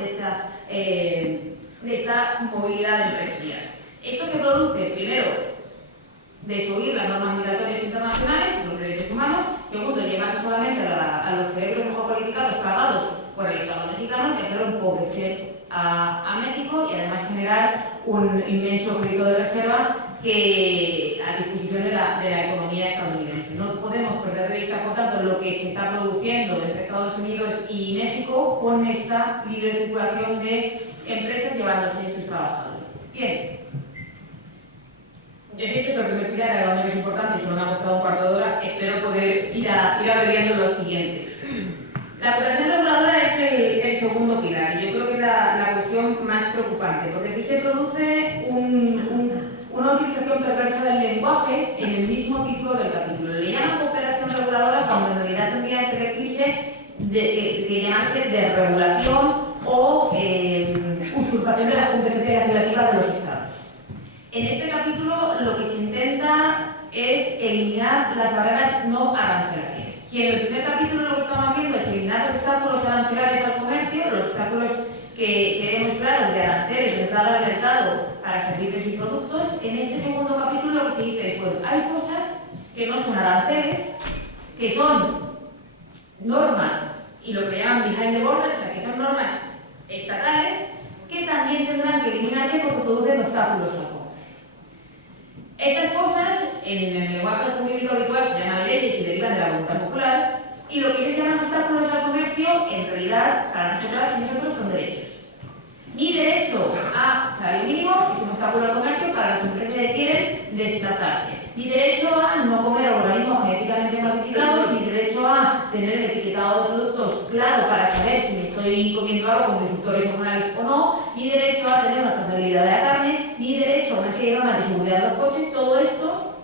de esta movilidad empresarial. ¿Esto que produce? Primero, desoír las normas migratorias internacionales, los derechos humanos. Segundo, llevar solamente a los cerebros mejor cualificados pagados por el Estado mexicano. Y tercero, empobrecer a México y además generar un inmenso crédito de reserva que a disposición de la economía estadounidense. No podemos perder de vista, por tanto, lo que se está produciendo entre Estados Unidos y México con esta libre circulación de empresas llevándose a sus trabajadores. Bien. Yo he dicho que el primer pilar era lo más importante, solo me ha costado un cuarto de hora. Espero poder ir abreviando los siguientes. La protección reguladora es el segundo pilar y yo creo que es la cuestión más preocupante, porque aquí se produce una utilización perversa del lenguaje en el mismo título del capítulo. Le llaman cooperación reguladora cuando en realidad tendría que decirse que llamarse desregulación o usurpación de las competencias legislativas de los Estados. En este capítulo lo que se intenta es eliminar las barreras no arancelarias. Si en el primer capítulo lo que estamos haciendo es eliminar los obstáculos arancelarios al comercio, los obstáculos que hemos claros de aranceles de entrada al mercado para servicios y productos, en este segundo capítulo lo que se dice es, bueno, hay cosas que no son aranceles, que son normas, y lo que llaman behind the border, o sea, que son normas estatales, que también tendrán que eliminarse porque producen obstáculos al comercio. Estas cosas, en el lenguaje jurídico habitual, se llaman leyes y derivan de la voluntad popular, y lo que ellos llaman obstáculos al comercio, en realidad, para nosotras y nosotros, son derechos. Mi derecho a salario mínimo es un obstáculo al comercio para las empresas que quieren desplazarse. Mi derecho a no comer organismos genéticamente modificados, mi derecho a tener el etiquetado de productos claro para saber si me estoy comiendo algo con disruptores hormonales o no, mi derecho a tener una trazabilidad de la carne, mi derecho a una serie de normas de seguridad de los coches, todo esto,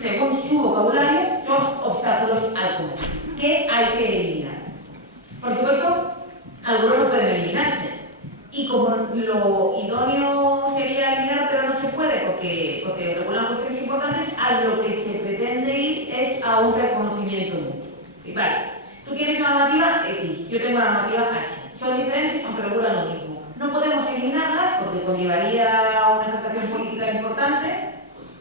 según su vocabulario, son obstáculos al comercio, que hay que eliminar. Por supuesto, algunos no pueden eliminarse. Y como lo idóneo sería eliminar, pero no se puede porque regulan cuestiones importantes, a lo que se pretende ir es a un reconocimiento mutuo. Y vale, tú tienes una normativa X, yo tengo una normativa H. Son diferentes aunque regulan lo mismo. No podemos eliminarlas porque conllevaría una afectación política importante.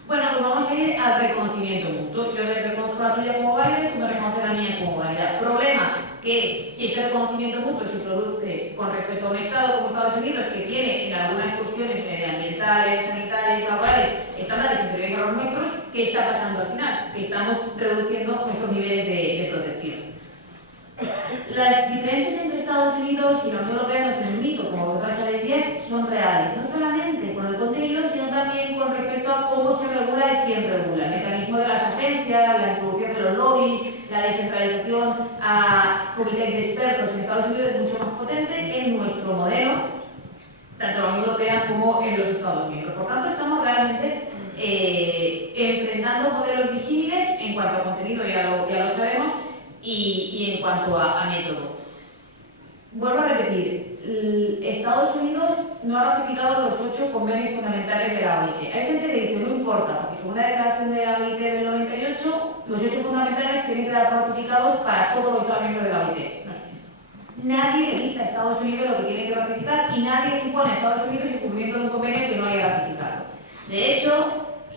Bueno, pues vamos a ir al reconocimiento mutuo. Yo le reconozco la tuya como válida, tú me reconoces la mía como válida. Problema que si este reconocimiento mutuo se produce con respecto a un Estado como Estados Unidos que tiene en algunas cuestiones medioambientales, sanitarias, laborales, estándares inferiores a los nuestros, ¿qué está pasando al final? Que estamos reduciendo nuestros niveles de protección. Las diferencias entre Estados Unidos y la Unión Europea no son un mito, como vosotras sabéis bien, son reales, no solamente con el contenido, sino también con respecto a cómo se regula y quién regula. El mecanismo de las agencias, la introducción de los lobbies, la descentralización a comités de expertos en Estados Unidos es mucho más potente que en nuestro modelo, tanto en la Unión Europea como en los Estados miembros. Por tanto, estamos realmente enfrentando modelos disímiles en cuanto a contenido, ya lo sabemos, y en cuanto a método. Vuelvo a repetir, Estados Unidos no ha ratificado los 8 convenios fundamentales de la OIT. Hay gente que dice, no importa, porque según la declaración de la OIT del 98, los 8 fundamentales tienen que quedar ratificados para todos los Estados miembros de la OIT. Nadie le dice a Estados Unidos lo que tiene que ratificar y nadie le impone a Estados Unidos el cumplimiento de un convenio que no haya ratificado. De hecho,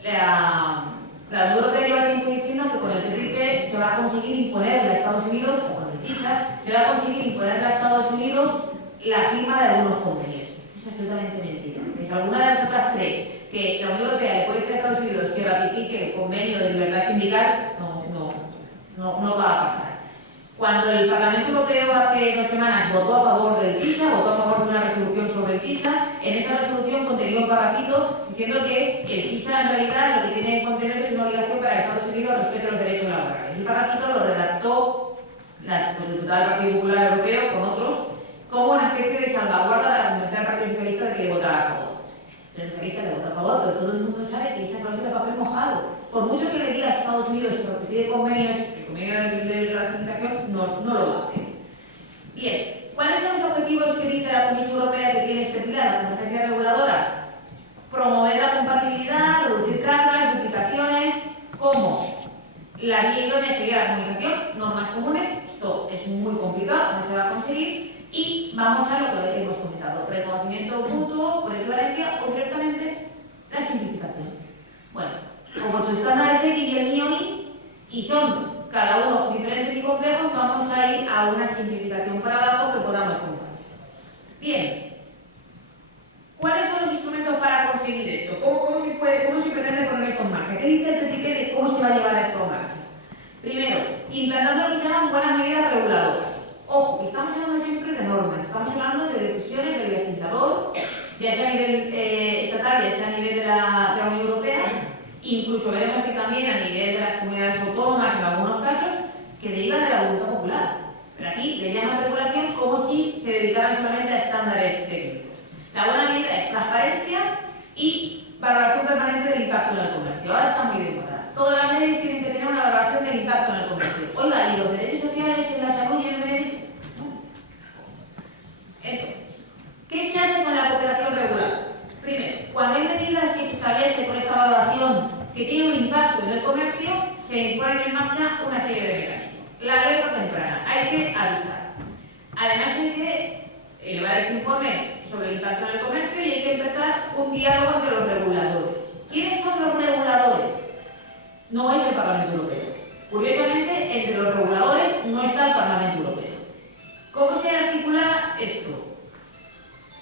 la Unión Europea lleva tiempo diciendo que con el TTIP se va a conseguir imponerle a Estados Unidos, o con el TISA, se va a conseguir imponerle a Estados Unidos la firma de algunos convenios. Es absolutamente mentira. Si alguna de las otras cree que la Unión Europea le puede decir a Estados Unidos que ratifique el convenio de libertad sindical, no va a pasar. Cuando el Parlamento Europeo hace 2 semanas votó a favor del TISA, votó a favor de una resolución sobre el TISA, en esa resolución contenía un parrafito diciendo que el TISA en realidad lo que tiene que contener es una obligación para Estados Unidos respecto a los derechos laborales. El parrafito lo redactó el diputado del Partido Popular Europeo con otros como una especie de salvaguarda para convencer al Partido Socialista de que votara a favor. El socialista le vota a favor, pero todo el mundo sabe que esa cláusula de papel mojado. Por mucho que le diga a Estados Unidos que ratifique convenios, el convenio de la sindicación no lo va a hacer. Bien, ¿cuáles son los objetivos que dice la Comisión Europea que tiene estipulada la competencia reguladora? Promover la compatibilidad, reducir cargas, duplicaciones, ¿cómo? La vía idónea sería la comunicación, normas comunes, esto es muy complicado, no se va a conseguir, y vamos a lo que hemos comentado, reconocimiento mutuo, por equivalencia o directamente la simplificación. Bueno, como tu estándar es X y el mío Y, y son cada uno diferentes y complejos, vamos a ir a una simplificación para abajo que podamos compartir. Bien, ¿cuáles son los instrumentos para conseguir esto? ¿Cómo se pretende poner esto en marcha? ¿Qué dice el TTIP de cómo se va a llevar esto en marcha? Primero, implantando lo que se llaman buenas medidas reguladoras. Ojo, que estamos hablando siempre de normas, estamos hablando de decisiones del legislador, ya sea a nivel estatal, ya sea a nivel de la Unión Europea, incluso veremos que también a nivel de las comunidades autónomas, en algunos casos, que deriva de la voluntad popular. Pero aquí le llaman regulación como si se dedicaran solamente a estándares técnicos. La buena medida es transparencia y valoración permanente del impacto en el comercio. Ahora está muy de moda. Todas las leyes tienen que tener una valoración del impacto en el comercio. Oiga, ¿y los derechos sociales en la salud y en el medio ambiente? Entonces, ¿qué se hace con la cooperación regular? Primero, cuando hay medidas que se establecen por esta valoración que tienen un impacto en el comercio, se ponen en marcha una serie de mecanismos. La alerta temprana, hay que avisar. Además hay que elevar este informe sobre el impacto en el comercio y hay que empezar un diálogo entre los reguladores. ¿Quiénes son los reguladores? No es el Parlamento Europeo. Curiosamente, entre los reguladores no está el Parlamento Europeo. ¿Cómo se articula esto?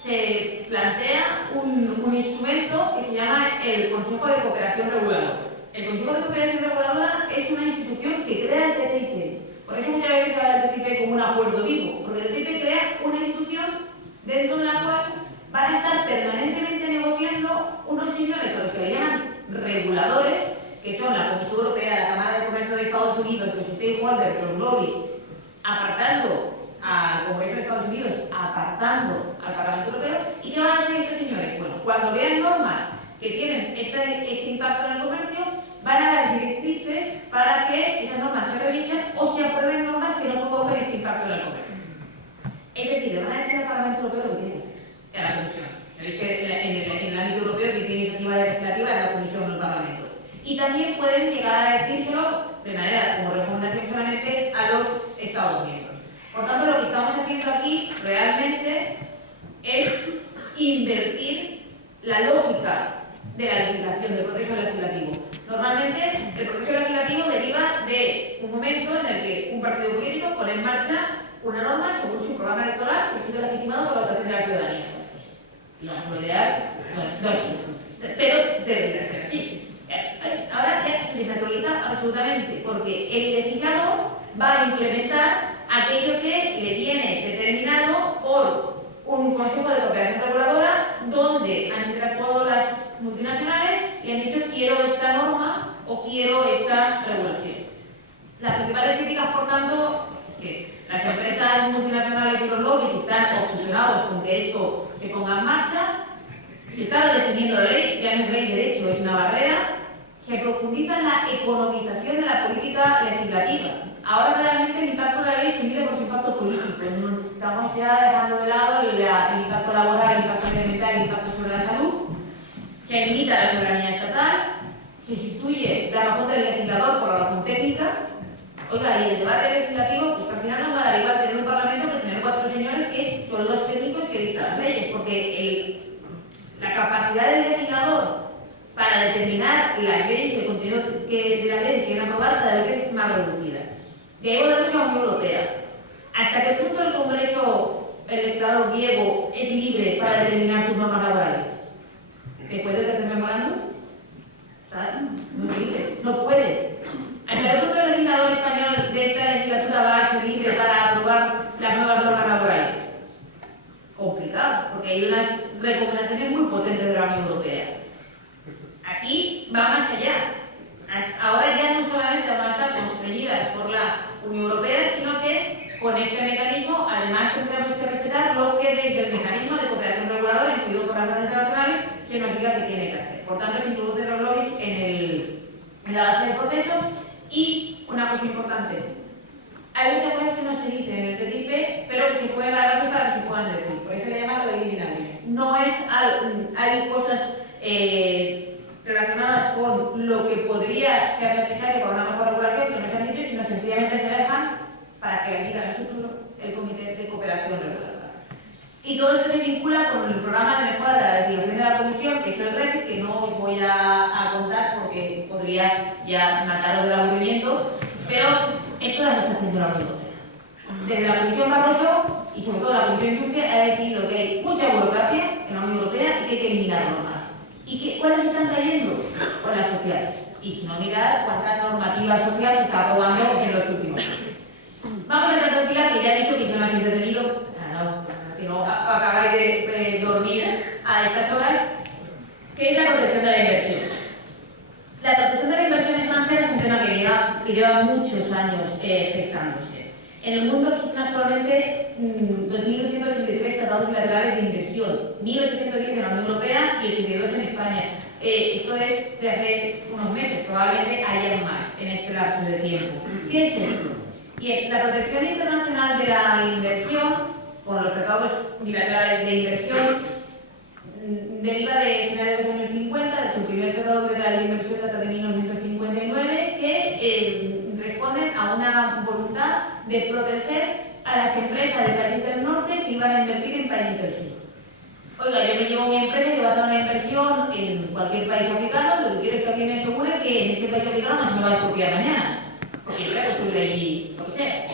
Se plantea un instrumento que se llama el Consejo de Cooperación Reguladora. El Consejo de Cooperación Reguladora es una institución que crea el TTIP. Por eso muchas veces se habla del TTIP como un acuerdo vivo, porque el TTIP crea una institución dentro de la cual van a estar permanentemente negociando unos señores a los que le llaman reguladores, que son la Comisión Europea, la Cámara de Comercio de Estados Unidos, los stakeholders, los lobbies, apartando al Congreso de Estados Unidos, apartando al Parlamento Europeo. ¿Y qué van a hacer estos señores? Bueno, cuando vean normas que tienen este impacto en el comercio, van a dar directrices para que esas normas se revisen o se aprueben normas que no provoquen este impacto en el comercio. Es decir, le van a decir al Parlamento Europeo lo que tiene que hacer, a la Comisión. Sabéis que en el ámbito europeo que tiene iniciativa legislativa es la Comisión o el Parlamento. Y también pueden llegar a decírselo de manera como recomendación solamente a los Estados miembros. Por tanto, lo que estamos haciendo aquí realmente es invertir la lógica de la legislación, del proceso legislativo. Normalmente, el proceso legislativo deriva de un momento en el que un partido político pone en marcha una norma sobre su programa electoral que ha sido legitimado por la votación de la ciudadanía. Lo ideal no es así, pero debería ser así. Ahora ya se desnaturaliza absolutamente, porque el legislador va a implementar aquello que le viene determinado por un Consejo de Cooperación Reguladora donde han interactuado las multinacionales y han dicho quiero esta norma o quiero esta regulación. Las principales críticas, por tanto, es que las empresas multinacionales y los lobbies están obsesionados con que esto se ponga en marcha, se está definiendo la ley, ya no es ley de derecho, es una barrera, se profundiza en la economización de la política legislativa. Ahora realmente el impacto de la ley se mide por su impacto político. pues estamos ya dejando de lado el impacto laboral, el impacto ambiental, el impacto sobre la salud. Se limita la soberanía estatal, se sustituye la razón del legislador por la razón técnica. Oiga, y el debate legislativo, pues al final nos va a dar igual tener un parlamento que tener 4 señores que son los técnicos que dictan las leyes, porque la capacidad del legislador para determinar las leyes, el contenido de las leyes que quieren aprobar, cada vez es más reducida. De ahí volvemos a la Unión Europea. ¿Hasta qué punto el Congreso, el legislador griego, es libre para determinar sus normas laborales? ¿Después del tercer memorándum? No es libre, no puede. ¿Hasta qué punto el legislador español de esta legislatura va a ser libre para aprobar las nuevas normas laborales? Complicado, porque hay unas recomendaciones muy potentes de la Unión Europea. Aquí va más allá. Ahora ya no solamente van a estar constreñidas por la Unión Europea, sino que con este mecanismo además tendremos que respetar lo que desde el mecanismo de cooperación reguladora incluido por las normas internacionales se nos diga que tiene que hacer. Por tanto, se introducen los lobbies en la base del proceso. Y una cosa importante, hay muchas cosas que no se dicen en el TTIP, pero que se pueden dar base para que se puedan decir. Por eso le llaman lo eliminable. No es hay cosas relacionadas con lo que podría ser necesario para una mejor regulación que no se han dicho, sino sencillamente se dejan para que emita en el futuro el Comité de Cooperación Reguladora. Y todo esto se vincula con el programa de mejora de la legislación de la Comisión, que es el REFIT, que no os voy a contar porque podría ya mataros del aburrimiento, pero esto ya lo está haciendo la Unión Europea. Desde la Comisión Barroso y sobre todo la Comisión Juncker ha decidido que hay mucha burocracia en la Unión Europea y que hay que eliminar normas. ¿Y cuáles están cayendo? Pues las sociales. Y si no, mirad cuántas normativas sociales se está aprobando en los últimos años. Vamos a tratar de que ya he dicho que son más entretenido, que no acabáis de dormir a estas horas, que es la protección de la inversión. La protección de la inversión extranjera es un tema que lleva muchos años gestándose. En el mundo existen actualmente 2.283 tratados bilaterales de inversión, 1.810 en la Unión Europea y 82 en España. Esto es de hace unos meses, probablemente haya más en este lapso de tiempo. ¿Qué es esto? Bien, la protección internacional de la inversión, con los tratados bilaterales de inversión, deriva de finales de los años 50, su primer tratado bilateral de inversión data de 1959, que responden a una voluntad de proteger a las empresas de países del norte que iban a invertir en países del sur. Oiga, yo me llevo mi empresa que va a hacer una inversión en cualquier país africano, lo que quiero es que alguien me asegure que en ese país africano no se me va a expropiar mañana, porque yo voy a construir allí lo que sea.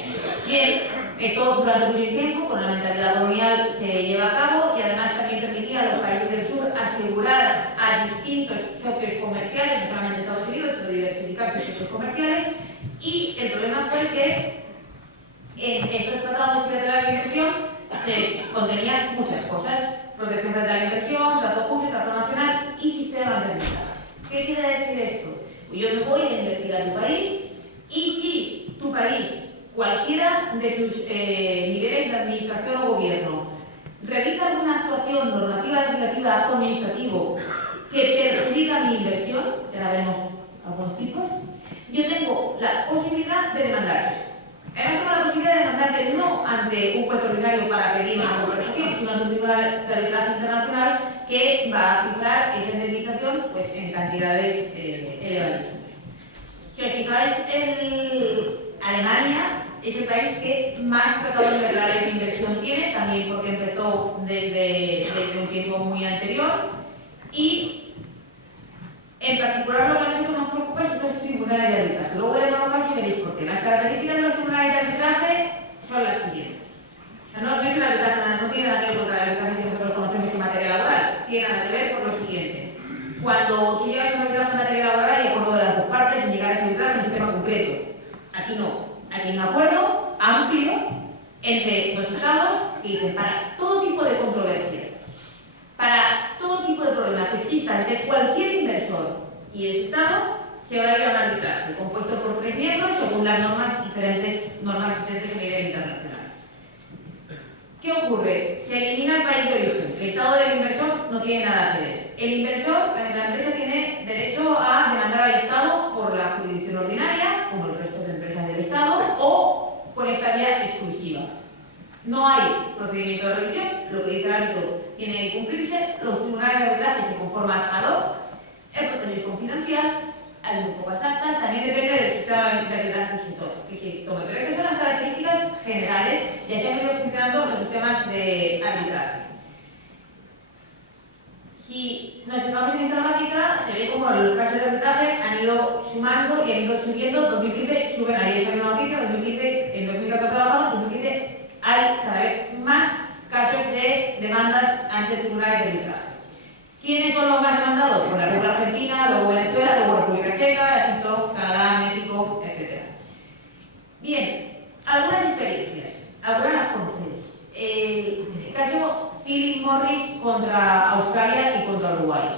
Bien, esto durante mucho tiempo, con la mentalidad colonial, se lleva a cabo y además también permitía a los países del sur asegurar a distintos socios comerciales, no solamente Estados Unidos, pero diversificar sus socios comerciales. Y el problema fue que en estos tratados bilaterales de inversión se contenían muchas cosas: protección frente a la inversión, trato público, trato nacional y sistema de mercado. ¿Qué quiere decir esto? Pues yo me voy a invertir a tu país y si tu país, cualquiera de sus niveles de administración o gobierno, realiza alguna actuación normativa, legislativa, acto administrativo que perjudica mi inversión, que ahora veremos algunos tipos, yo tengo la posibilidad de demandarte. Además tengo la posibilidad de demandarte no ante un juez ordinario para pedir una compensación, sino ante un tribunal de arbitraje internacional que va a cifrar esa indemnización pues, en cantidades elevadísimas. Si os fijáis, Alemania es el país que más tratados bilaterales de inversión tiene, también porque empezó desde un tiempo muy anterior. Y en particular lo que a nosotros nos preocupa es los tribunales de arbitraje. Luego voy a hablar y veréis por qué. Las características de los tribunales de arbitraje son las siguientes. No es que el arbitraje no tiene nada que ver con el arbitraje que nosotros conocemos en materia laboral, tiene nada que ver por lo siguiente. Cuando tú llegas a un arbitraje en materia laboral hay acuerdo de las dos partes en llegar a ese arbitraje en un sistema concreto. Aquí no. Aquí hay un acuerdo amplio entre los estados que dicen para todo tipo de controversia, para todo tipo de problema que exista entre cualquier inversor y el estado, se va a ir a un arbitraje compuesto por 3 miembros según las diferentes normas existentes a nivel internacional. ¿Qué ocurre? Se elimina el país de origen. El estado del inversor no tiene nada que ver. El inversor, la empresa, tiene derecho a demandar al estado por la jurisdicción ordinaria, como el resto de empresas del estado, o por esta vía exclusiva. No hay procedimiento de revisión, lo que dice el árbitro tiene que cumplirse, los tribunales de arbitraje se conforman ad hoc, el proceso es confidencial, hay muy pocas actas, también depende del sistema de arbitraje que se tome, pero estas son las características generales y así han venido funcionando los sistemas de arbitraje. Si nos fijamos en esta gráfica, se ve como los casos de arbitraje han ido sumando y han ido subiendo. 2015 suben, ahí es una noticia, 2015, en 2014 bajamos, 2015 hay cada vez más casos de demandas ante tribunales de arbitraje. ¿Quiénes son los más demandados? Pues la República Argentina, luego Venezuela, luego República Checa, Egipto, Canadá, México, etc. Bien, algunas experiencias, algunas las conocéis. El caso Philip Morris contra Australia y contra Uruguay.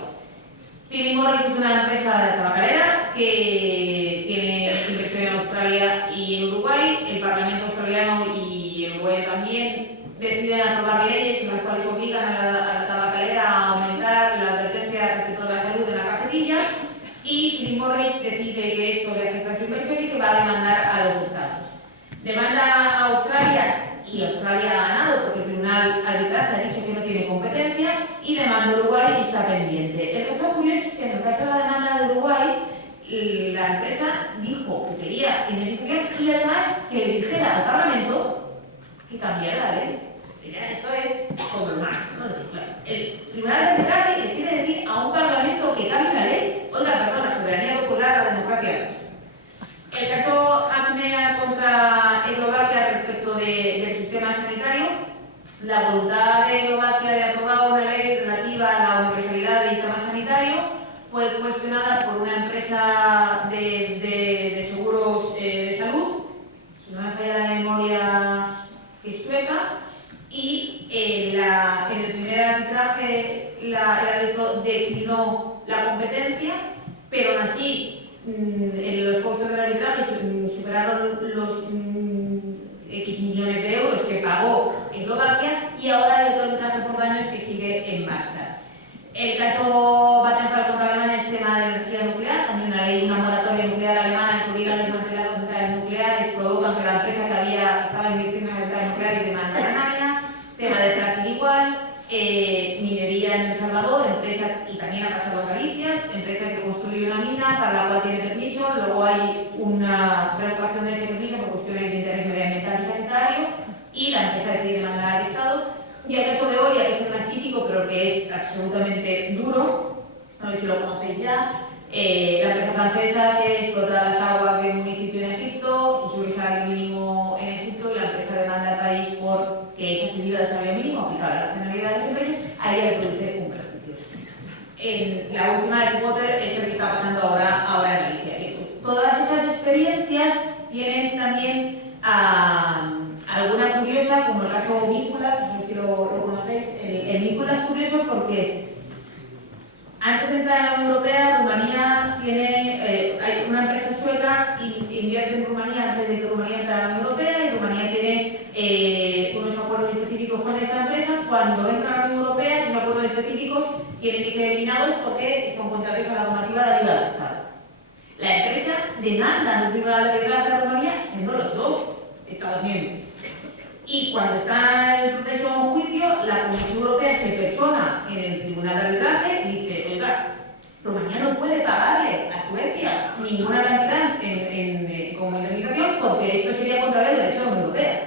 Philip Morris es una empresa de tabacalera que tiene inversión en Australia y en Uruguay. El Parlamento australiano y el Uruguay también deciden aprobar leyes en las cuales obligan a la tabacalera a aumentar la advertencia respecto a la salud en la cajetilla, y Philip Morris decide que esto le afecta a su inversión y que va a demandar a los estados. Demanda a Australia y Australia ha ganado porque el Tribunal Arbitraje ha dicho que no tiene competencia, y demanda a Uruguay y está pendiente. El caso curioso es que en el caso de la demanda de Uruguay, la empresa dijo que quería indemnización y además que le dijera al Parlamento que cambiara la ley. Esto es como el más, ¿no? El Tribunal Arbitraje le quiere decir a un Parlamento que cambie la ley. Oiga, perdón, la soberanía popular, la democracia. El caso Acmea contra Eslovaquia respecto del sistema sanitario, la voluntad de Eslovaquia de aprobar una ley relativa a la universalidad del sistema sanitario fue cuestionada por una empresa de seguros de salud, si no me falla la memoria, que es sueca, y en el primer arbitraje el árbitro declinó la competencia, pero aún así en los costos del arbitraje superaron los X millones de euros que pagó Eslovaquia, y ahora el arbitraje por daños que sigue en marcha. El caso Vattenfall contra Alemania es tema de energía nuclear, también una moratoria nuclear alemana que obliga a desmantelar las centrales nucleares, provocan que la empresa que estaba invirtiendo en centrales nucleares demanda a Alemania. Tema de fracking igual, minería en El Salvador, empresa, y también ha pasado en Galicia, empresa que construye una mina para la cual tiene permiso, luego hay una revocación de ese permiso por cuestiones de interés medioambiental y sanitario, y la empresa decide demandar al Estado. Y el caso de Oria, que es el más típico, pero que es absolutamente duro, no sé si lo conocéis ya, la empresa francesa que explota las aguas de un municipio en Egipto, se sube el salario mínimo en Egipto, y la empresa demanda al país por que esa subida del salario mínimo aplicada a la nacionalidad de ese país a ella le produce un perjuicio. La última de Potter es el que está pasando ahora en Galicia. Pues, todas esas experiencias tienen también alguna curiosa, como el caso Víncula, no sé si lo conocéis. El Víncula es curioso porque antes de entrar a la Unión Europea, Rumanía tiene, hay una empresa sueca y invierte en Rumanía antes de que Rumanía entre a la Unión Europea, y Rumanía tiene unos acuerdos específicos con esa empresa. Cuando entra a la Unión Europea, esos acuerdos específicos tienen que ser eliminados porque son contrarios a la normativa de ayuda al Estado. La empresa demanda al Tribunal de Arbitraje de Rumanía, siendo los dos Estados miembros. Y cuando está el proceso en juicio, la Comisión Europea se persona en el Tribunal de Arbitraje y dice: oiga, Rumanía no puede pagarle a Suecia ninguna cantidad como indemnización porque esto sería contrario al derecho de la Unión Europea.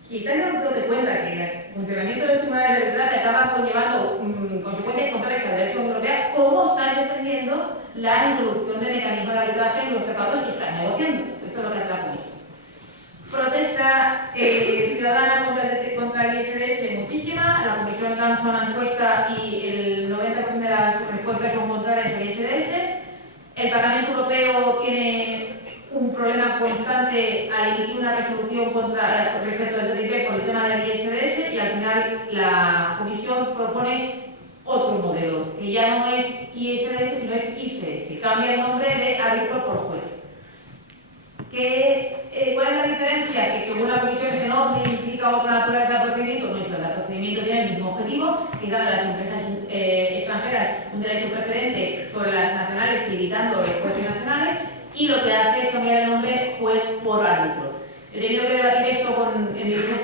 Si estáis dándote cuenta que el funcionamiento del Tribunal de Arbitraje acaba conllevando consecuencias contrarias al derecho de la Unión Europea, ¿cómo están defendiendo la introducción de mecanismos de arbitraje en los tratados que están negociando? Esto es lo que hace la Comisión. Protesta ciudadana contra el ISDS muchísima. La Comisión lanza una encuesta y el 90% de las respuestas son contrarias al ISDS. El Parlamento Europeo tiene un problema constante al emitir una resolución respecto del TTIP por el tema del ISDS, y al final la Comisión propone otro modelo, que ya no es ISDS, sino es ICS. Cambia el nombre de árbitro por juez. ¿Cuál es la diferencia? Que según la Comisión es enorme y implica otra naturaleza de procedimiento. No es verdad, el procedimiento tiene el mismo objetivo, que dar a las empresas extranjeras un derecho preferente sobre las nacionales y evitando los jueces nacionales, y lo que hace es cambiar el nombre juez por árbitro. He tenido que debatir esto en diversos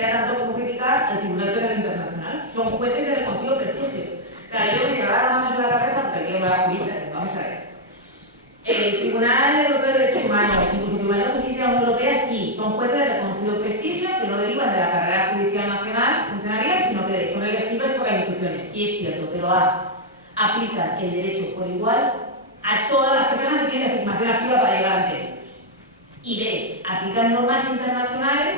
era tanto como criticar al Tribunal Penal Internacional. Son jueces de reconocido prestigio. Claro, yo me llevaba las manos a la cabeza porque yo no era jurista. Vamos a ver. El Tribunal Europeo de Derechos Humanos, incluso el Tribunal de Justicia de la Unión Europea, sí, son jueces de reconocido prestigio que no derivan de la carrera judicial nacional funcionaria, sino que son elegidos por las instituciones. Sí es cierto, pero aplican el derecho por igual a todas las personas que tienen legitimación activa para llegar ante ellos. Y B, aplican normas internacionales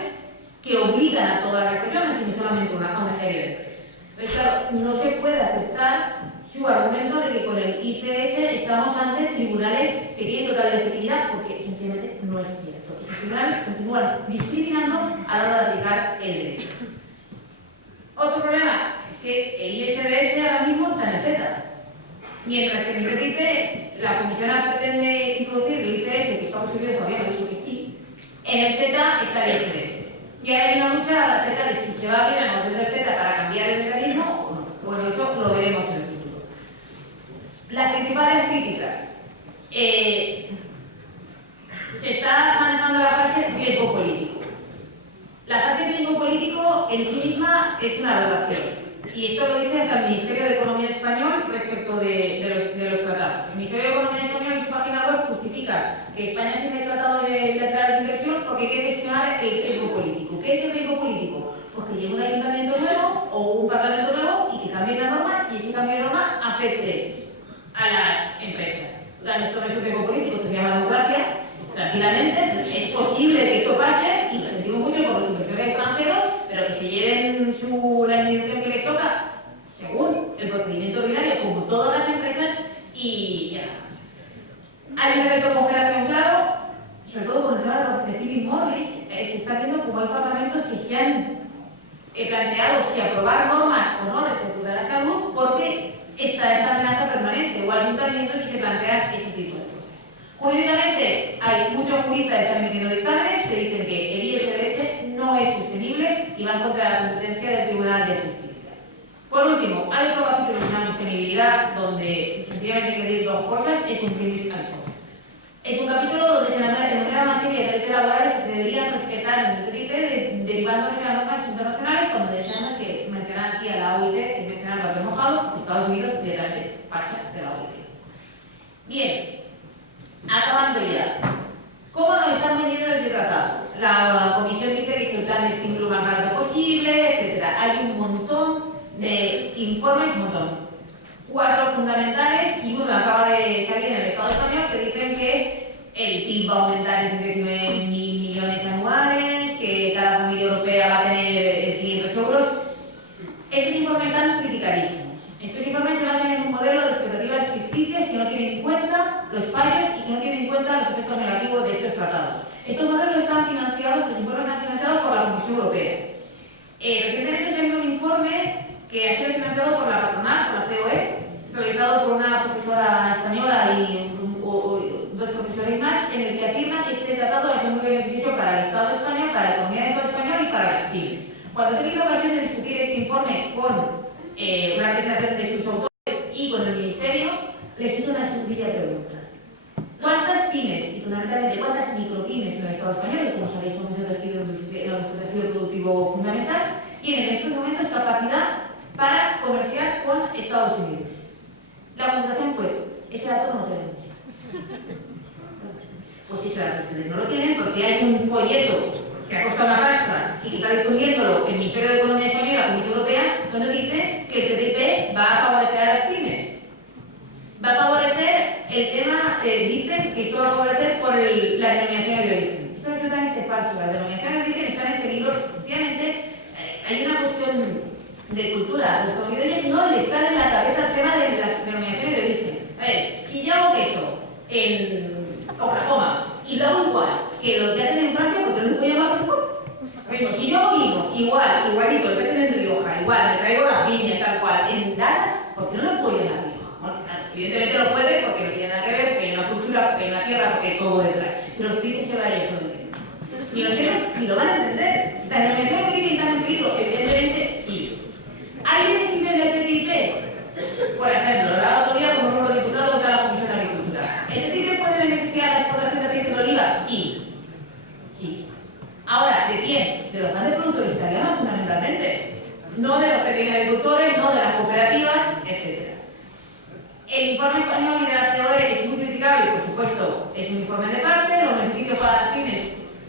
que obligan a todas las personas y no solamente a una serie de empresas. Entonces, claro, no se puede aceptar su argumento de que con el ICS estamos ante tribunales que tienen total legitimidad, porque sencillamente no es cierto. Los tribunales continúan discriminando a la hora de aplicar el derecho. Otro problema es que el ISDS ahora mismo está en el Z. Mientras que en el TTIP la Comisión pretende introducir el ICS, que Estados Unidos todavía no ha dicho que sí, en el Z está el ISDS. Y ahora hay una lucha acerca de si se va a abrir la negociación del Z para cambiar el mecanismo o no. Bueno, eso lo veremos en el futuro. Las principales críticas. Se está manejando la frase riesgo político. La frase riesgo político en sí misma es una aberración. Y esto lo dice hasta el Ministerio de Economía español respecto de los tratados. El Ministerio de Economía español en su página web justifica que España tiene tratado bilateral de inversión porque hay que gestionar el riesgo político. ¿Qué es el riesgo político? Pues que llegue un ayuntamiento nuevo o un parlamento nuevo y que cambie la norma y ese cambio de norma afecte a las empresas. Esto no es un riesgo político, esto se llama democracia, tranquilamente. Entonces, es posible que esto pase y lo sentimos mucho por los inversores extranjeros, pero que se lleven la indemnización que les toca según el procedimiento ordinario, como todas las empresas, y ya. Hay un efecto de congelación claro, sobre todo con el tema de Philip Morris, se está viendo como hay parlamentos que se han planteado si aprobar normas o no respecto de la salud, porque está esta amenaza permanente, o ayuntamientos que se plantean este tipo de cosas. Jurídicamente, hay muchos juristas que están emitiendo dictámenes que dicen que el ISDS no es sostenible y va en contra de la competencia del Tribunal de Justicia. Por último, hay otro capítulo que se llama sostenibilidad, donde sencillamente hay que decir dos cosas, es un brindis al sol. Es un capítulo donde se enumera una serie de derechos laborales que se deberían respetar en el TTIP, derivándonos de las normas internacionales, cuando ya sabemos que mencionar aquí a la OIT es mencionar el papel mojado, Estados Unidos literalmente pasa de la OIT. Bien, acabando ya. ¿Cómo nos están vendiendo este tratado? La Comisión dice que es el plan de estímulo más barato posible, etc. Hay un montón de informes, un montón. 4 fundamentales y uno acaba de salir en el Estado español que dicen que el PIB va a aumentar en 19.000 millones anuales, que cada familia europea va a tener 500 euros. Estos informes están criticadísimos. Estos informes se basan en un modelo de expectativas ficticias que no tienen en cuenta los fallos y que no tienen en cuenta los efectos negativos de estos tratados. Estos modelos están financiados, estos informes están financiados por la Comisión Europea. Recientemente salió un informe que ha sido financiado por la patronal, por la COE, realizado por una profesora española y dos profesores más, en el que afirma que este tratado va a ser muy beneficioso para el Estado español, para la economía del Estado español y para las pymes. Cuando he tenido ocasión de discutir este informe con una presentación de sus autores y con el Ministerio, les hizo una sencilla pregunta. ¿Cuántas pymes, y fundamentalmente cuántas micropymes en el Estado español, que como sabéis como es el tejido productivo fundamental, tienen en estos momentos capacidad para comerciar con Estados Unidos? La contestación fue, ese dato no lo tenemos. Pues ese dato ustedes no lo tienen porque hay un folleto que ha costado una pasta y que está difundiéndolo el Ministerio de Economía español y la Comisión Europea, donde dice que el TTIP va a favorecer a las pymes. Va a favorecer el tema, dicen que esto va a favorecer por la denominación de origen. Esto es absolutamente falso. Las denominaciones de origen están en peligro. Obviamente, hay una cuestión de cultura. A los estadounidenses no les cae en la cabeza el tema de las denominaciones de origen. A ver, si yo hago queso en Oklahoma y lo hago igual que lo que hacen en Francia, porque no lo puedo llamar mejor. Si yo hago vino igualito, lo que hacen en Rioja, igual, me traigo las viñas, tal cual, en Dallas, ¿por qué no lo puedo llamar Rioja? Bueno, evidentemente lo puede porque no tiene nada que ver, porque hay una cultura, porque hay una tierra, porque hay todo detrás. Pero los clientes se vayan con el tema. Ni lo entienden, ni lo van a entender. ¿Las denominaciones de origen están en peligro? Evidentemente sí. ¿Hay beneficios del TTIP? Por ejemplo, la otro día como uno de diputados de la Comisión de Agricultura. ¿El TTIP puede beneficiar a la exportación de aceite de oliva? Sí. Sí. Ahora, ¿de quién? De los grandes productores italianos agricultores, no de las cooperativas, etc. El informe español y de la COE es muy criticable, por supuesto, es un informe de parte, los beneficios para las pymes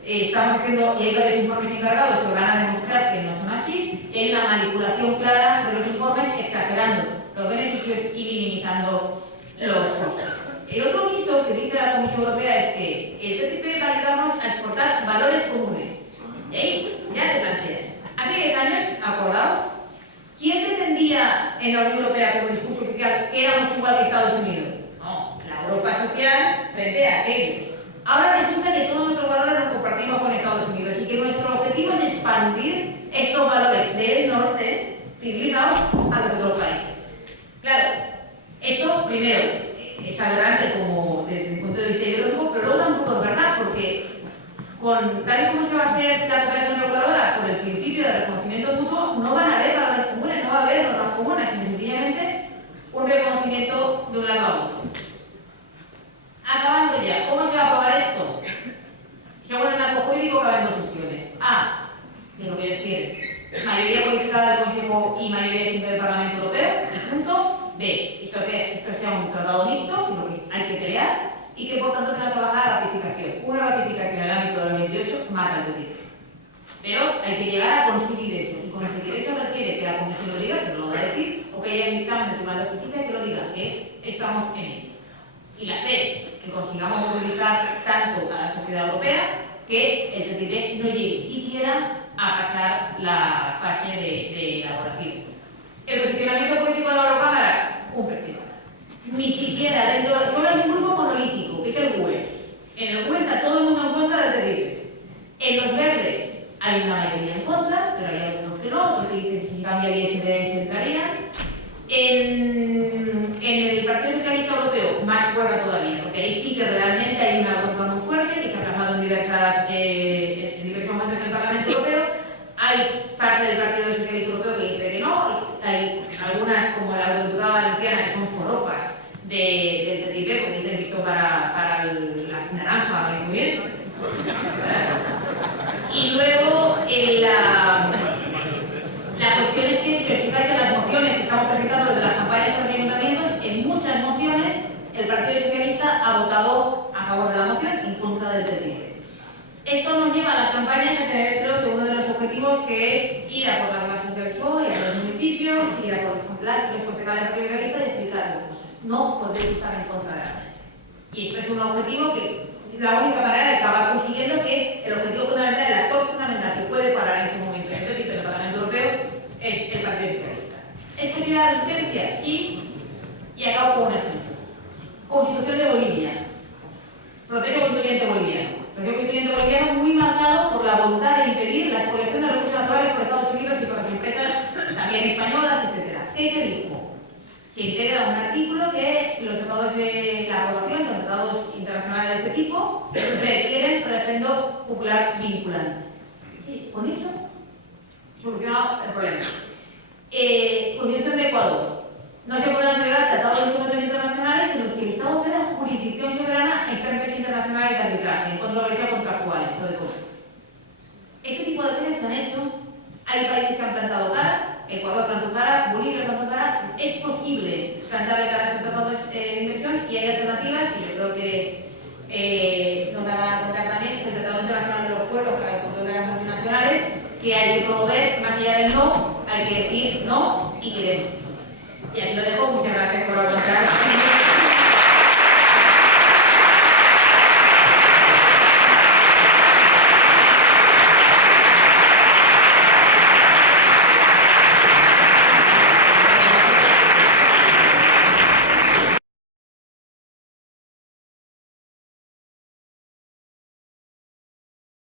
estamos haciendo, y hay varios informes encargados que van a demostrar que no son así, y hay una manipulación clara de los informes exagerando los beneficios y minimizando los costos. El otro mito que dice la Comisión Europea es que el TTIP va a ayudarnos a exportar valores comunes. Y ahí ya te planteas. Hace 10 años, acordaos, ¿quién defendía en la Unión Europea como discurso oficial que éramos igual que Estados Unidos? No, la Europa social frente a aquello. Ahora resulta que todos nuestros valores los compartimos con Estados Unidos y que nuestro objetivo es expandir estos valores del norte civilizados a los otros países. Claro, esto primero es aberrante como desde el punto de vista ideológico, pero luego tampoco es verdad, porque tal y como se va a hacer la cooperación reguladora por el principio de reconocimiento mutuo, no van a haber valores comunes, no va a haber normas comunes, sino sencillamente un reconocimiento de un lado a otro. Acabando ya, ¿cómo se va a aprobar esto? Según el marco jurídico caben dos opciones. A, de lo que ellos quieren, mayoría cualificada del Consejo y mayoría simple del Parlamento Europeo, y punto. B, esto sea un tratado mixto, que es lo que hay que crear, y que por tanto tenga que bajar a ratificación. Una ratificación en el ámbito de los 28 mata el TTIP. Pero hay que llegar a conseguir eso. Y conseguir eso requiere que la Comisión lo diga, que lo va a decir, o que haya un dictamen del Tribunal de Justicia que lo diga, que estamos en ello. Y la C, que consigamos movilizar tanto a la sociedad europea que el TTIP no llegue siquiera a pasar la fase de elaboración. El posicionamiento político de la Eurocámara, un festival. Ni siquiera dentro, solo hay un grupo monolítico, que es el GUE. En el GUE está todo el mundo en contra del TTIP. En los verdes hay una mayoría en contra, pero hay algunos que no, otros que dicen que si se cambia el ISD se entraría. En el Partido Socialista Europeo, más fuerte todavía, porque ahí sí que realmente hay una grupa muy fuerte que se ha plasmado en diversos momentos en el Parlamento Europeo. Hay parte del Partido Socialista Europeo que dice que no, hay algunas, como la eurodiputada valenciana, que son forofas del TTIP, porque dicen que esto para la naranja muy bien. Y luego la cuestión es que, si os fijáis en las mociones que estamos presentando desde las campañas de los ayuntamientos, en muchas mociones el Partido Socialista ha votado a favor de la moción en contra del TTIP. Esto nos lleva a las campañas a tener, creo que uno de los objetivos, que es ir a por las bases del PSOE, ir a los municipios, ir a por los concejales del Partido Socialista y explicar las cosas. No podéis estar en contra de la ley. Y esto es un objetivo que la única manera de acabar consiguiendo que el objetivo fundamental, el actor fundamental que puede parar en este momento el TTIP en el Parlamento Europeo es el Partido Socialista. ¿Es posible la resistencia? Sí. Y acabo con un ejemplo. Constitución de Bolivia. Proceso constituyente boliviano. Proceso constituyente boliviano muy marcado por la voluntad de impedir la expoliación de recursos naturales por Estados Unidos y por las empresas también españolas, etc. ¿Qué se dijo? Se integra un artículo que los tratados de la aprobación, los tratados internacionales de este tipo, requieren referendo popular vinculante. Y con eso solucionado el problema. Constitución de Ecuador. No se podrán celebrar tratados de instrumentos internacionales en los que el Estado ceda jurisdicción soberana a instancias internacionales de arbitraje, en controversia contractuales o de cosas. Este tipo de cosas se han hecho. Hay países que han plantado cara. Ecuador plantó cara, Bolivia plantó cara. Es posible plantarle cara a estos tratados de inversión y hay alternativas, y yo creo que nos van a contar también el Tratado Internacional de los Puertos para el control de las multinacionales, que hay que promover, más allá del no, hay que decir no y queremos. Y aquí lo dejo, muchas gracias por aguantar.